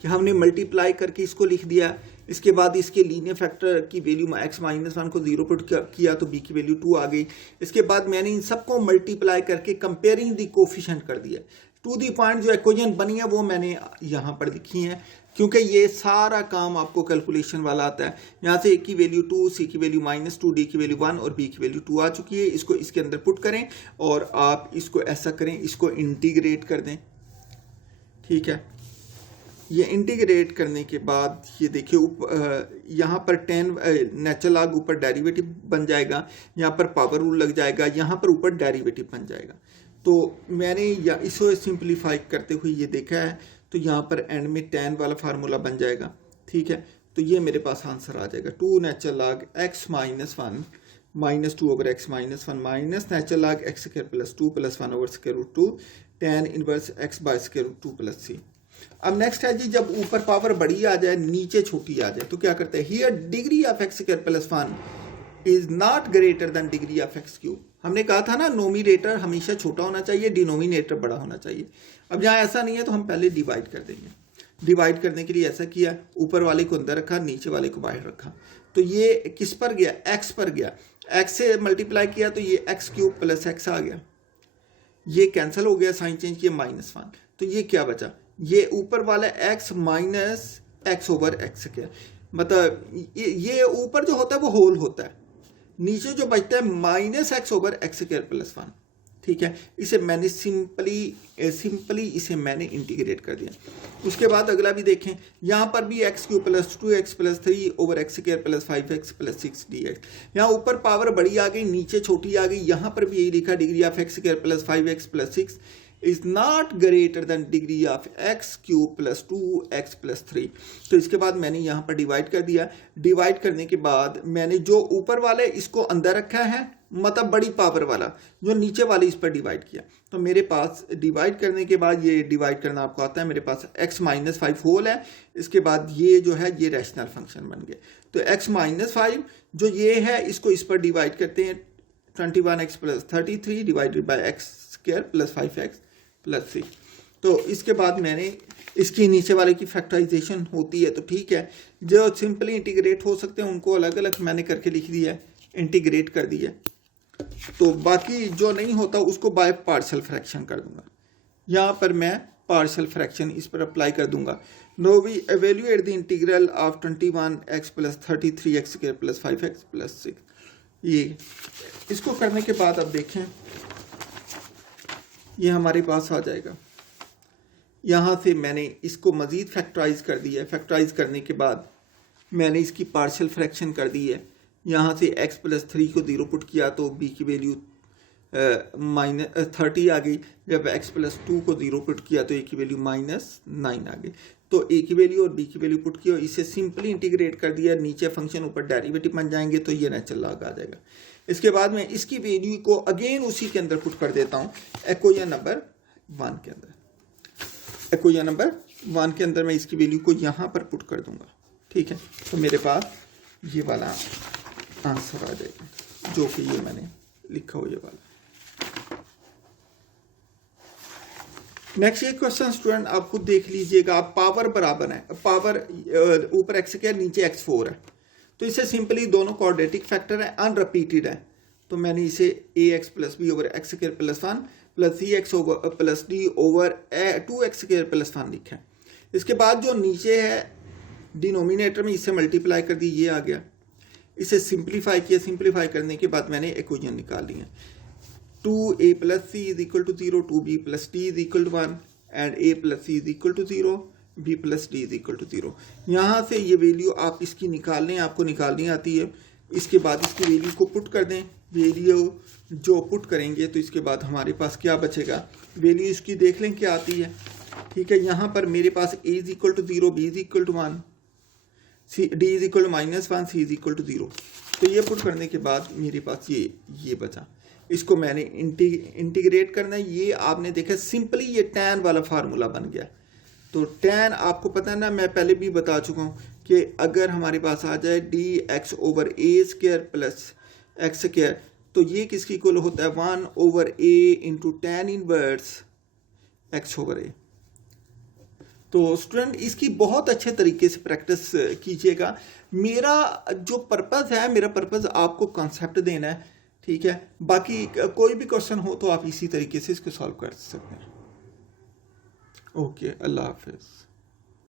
कि हमने मल्टीप्लाई करके इसको लिख दिया, इसके बाद इसके लीनियर फैक्टर की वैल्यू x -1 को 0 पुट किया तो b की वैल्यू 2 आ गई। इसके बाद मैंने इन सबको मल्टीप्लाई करके कंपेयरिंग द कोफिशिएंट कर दिया, टू दी पॉइंट जो इक्वेशन बनी है वो मैंने यहाँ पर लिखी है, क्योंकि ये सारा काम आपको कैलकुलेशन वाला आता है। यहाँ से a की वैल्यू 2, c की वैल्यू -2, d की वैल्यू 1 और b की वैल्यू 2 आ चुकी है। इसको इसके अंदर पुट करें और आप इसको ऐसा करें, इसको इंटीग्रेट कर दें, ठीक है। ये इंटीग्रेट करने के बाद ये देखिए यहाँ पर 10 नेचुरल लॉग ऊपर डेरिवेटिव बन जाएगा, यहाँ पर पावर रूल लग जाएगा, यहाँ पर ऊपर डेरिवेटिव बन जाएगा। तो मैंने इसको सिंप्लीफाई करते हुए ये देखा है, तो यहाँ पर एंड में tan वाला फार्मूला बन जाएगा, ठीक है। तो ये मेरे पास आंसर आ जाएगा 2 natural log x -1 -2/x -1 minus natural log x² + 2 + 1/√2 tan inverse x/√2 + c। अब नेक्स्ट है जी, जब ऊपर पावर बड़ी आ जाए नीचे छोटी आ जाए तो क्या करते हैं, here degree of x² + 1 is not greater than degree of x³। हमने कहा था ना, नोमिनेटर हमेशा छोटा होना चाहिए, डिनोमिनेटर बड़ा होना चाहिए। अब यहाँ ऐसा नहीं है तो हम पहले डिवाइड कर देंगे। डिवाइड करने के लिए ऐसा किया, ऊपर वाले को अंदर रखा, नीचे वाले को बाहर रखा, तो ये किस पर गया, x पर गया। x से मल्टीप्लाई किया तो ये x³ + x आ गया, ये कैंसिल हो गया, साइन चेंज किया -1, तो ये क्या बचा, ये ऊपर वाला x - x/x², मतलब ये ऊपर जो होता है वो होल होता है, नीचे जो बचता है -x/x² + 1, ठीक है। इसे मैंने सिंपली इसे मैंने इंटीग्रेट कर दिया। उसके बाद अगला भी देखें, यहाँ पर भी x³ + 2x + 3/x² + 5x + 6 dx। यहाँ ऊपर पावर बड़ी आ गई, नीचे छोटी आ गई, यहाँ पर भी यही लिखा degree of x² + 5x + 6 is not greater than degree of x³ + 2x + 3। तो इसके बाद मैंने यहाँ पर डिवाइड कर दिया। डिवाइड करने के बाद मैंने जो ऊपर वाले इसको अंदर रखा है, मतलब बड़ी पावर वाला, जो नीचे वाले इस पर डिवाइड किया, तो मेरे पास डिवाइड करने के बाद ये डिवाइड करना आपको आता है, मेरे पास x - 5 होल है। इसके बाद ये जो है ये रैशनल फंक्शन बन गया। तो x - 5 जो ये है इसको इस पर डिवाइड करते हैं, 21x + 33 divided by x² + 5x + 6। तो इसके बाद मैंने इसकी नीचे वाले की फैक्टराइजेशन होती है तो ठीक है, जो सिंपली इंटीग्रेट हो सकते हैं उनको अलग अलग मैंने करके लिख दिया है, इंटीग्रेट कर दिया। तो बाकी जो नहीं होता उसको बाय पार्शियल फ्रैक्शन कर दूंगा। यहाँ पर मैं पार्शियल फ्रैक्शन इस पर अप्लाई कर दूंगा। Now we evaluate the integral of 21x + 33x² + 5x + 6। ये इसको करने के बाद अब देखें, ये हमारे पास आ जाएगा। यहाँ से मैंने इसको मज़ीद फैक्टराइज कर दिया है। फैक्टराइज करने के बाद मैंने इसकी पार्शियल फ्रैक्शन कर दी है। यहाँ से x + 3 को 0 पुट किया तो b की वैल्यू -30 आ गई। जब x + 2 को 0 पुट किया तो a की वैल्यू -9 आ गई। तो ए की वैल्यू और बी की वैल्यू पुट की और इसे सिंपली इंटीग्रेट कर दिया, नीचे फंक्शन ऊपर डेरिवेटिव बन जाएंगे, तो ये नेचुरल लॉग आ जाएगा। इसके बाद मैं इसकी वैल्यू को अगेन उसी के अंदर पुट कर देता हूँ, इक्वेशन नंबर 1 के अंदर। इक्वेशन नंबर 1 के अंदर मैं इसकी वैल्यू को यहाँ पर पुट कर दूंगा, ठीक है। तो मेरे पास ये वाला आंसर आ जाएगा जो कि ये मैंने लिखा हो, ये वाला। नेक्स्ट ये क्वेश्चन स्टूडेंट आप खुद देख लीजिएगा, पावर बराबर है, पावर ऊपर एक्स स्क्वायर नीचे x4 है, तो इसे सिंपली दोनों क्वाड्रेटिक फैक्टर है, अनरिपीटेड है, तो मैंने इसे ax plus b over x square plus 1 plus cx over plus d over 2x square plus 1 लिखा है। इसके बाद जो नीचे है डिनोमिनेटर में इससे मल्टीप्लाई कर दी, ये आ गया, इसे सिंप्लीफाई किया, सिंप्लीफाई करने के बाद मैंने इक्वेशन निकाल ली है, 2a plus c is equal to 0, 2b plus d is equal to 1 and a plus c is equal to 0, b plus d is equal to 0। यहाँ से ये वैल्यू आप इसकी निकाल लें, आपको निकालनी आती है। इसके बाद इसकी वैल्यू को पुट कर दें, वैल्यू जो पुट करेंगे तो इसके बाद हमारे पास क्या बचेगा, वैल्यू इसकी देख लें क्या आती है, ठीक है। यहाँ पर मेरे पास a is equal to 0, b is equal to 1, d is equal to -1, c is equal to 0। तो ये पुट करने के बाद मेरे पास ये बचा, इसको मैंने इंटीग्रेट करना है। ये आपने देखा सिंपली ये tan वाला फार्मूला बन गया। तो tan आपको पता है ना, मैं पहले भी बता चुका हूँ कि अगर हमारे पास आ जाए dx over a square plus x square, तो ये किसकी इक्वल होता है 1 over a into tan inverse x over a। तो स्टूडेंट इसकी बहुत अच्छे तरीके से प्रैक्टिस कीजिएगा। मेरा जो पर्पज़ है, मेरा पर्पज़ आपको कॉन्सेप्ट देना है, ठीक है। बाकी कोई भी क्वेश्चन हो तो आप इसी तरीके से इसको सॉल्व कर सकते हैं। ओके, अल्लाह हाफिज़।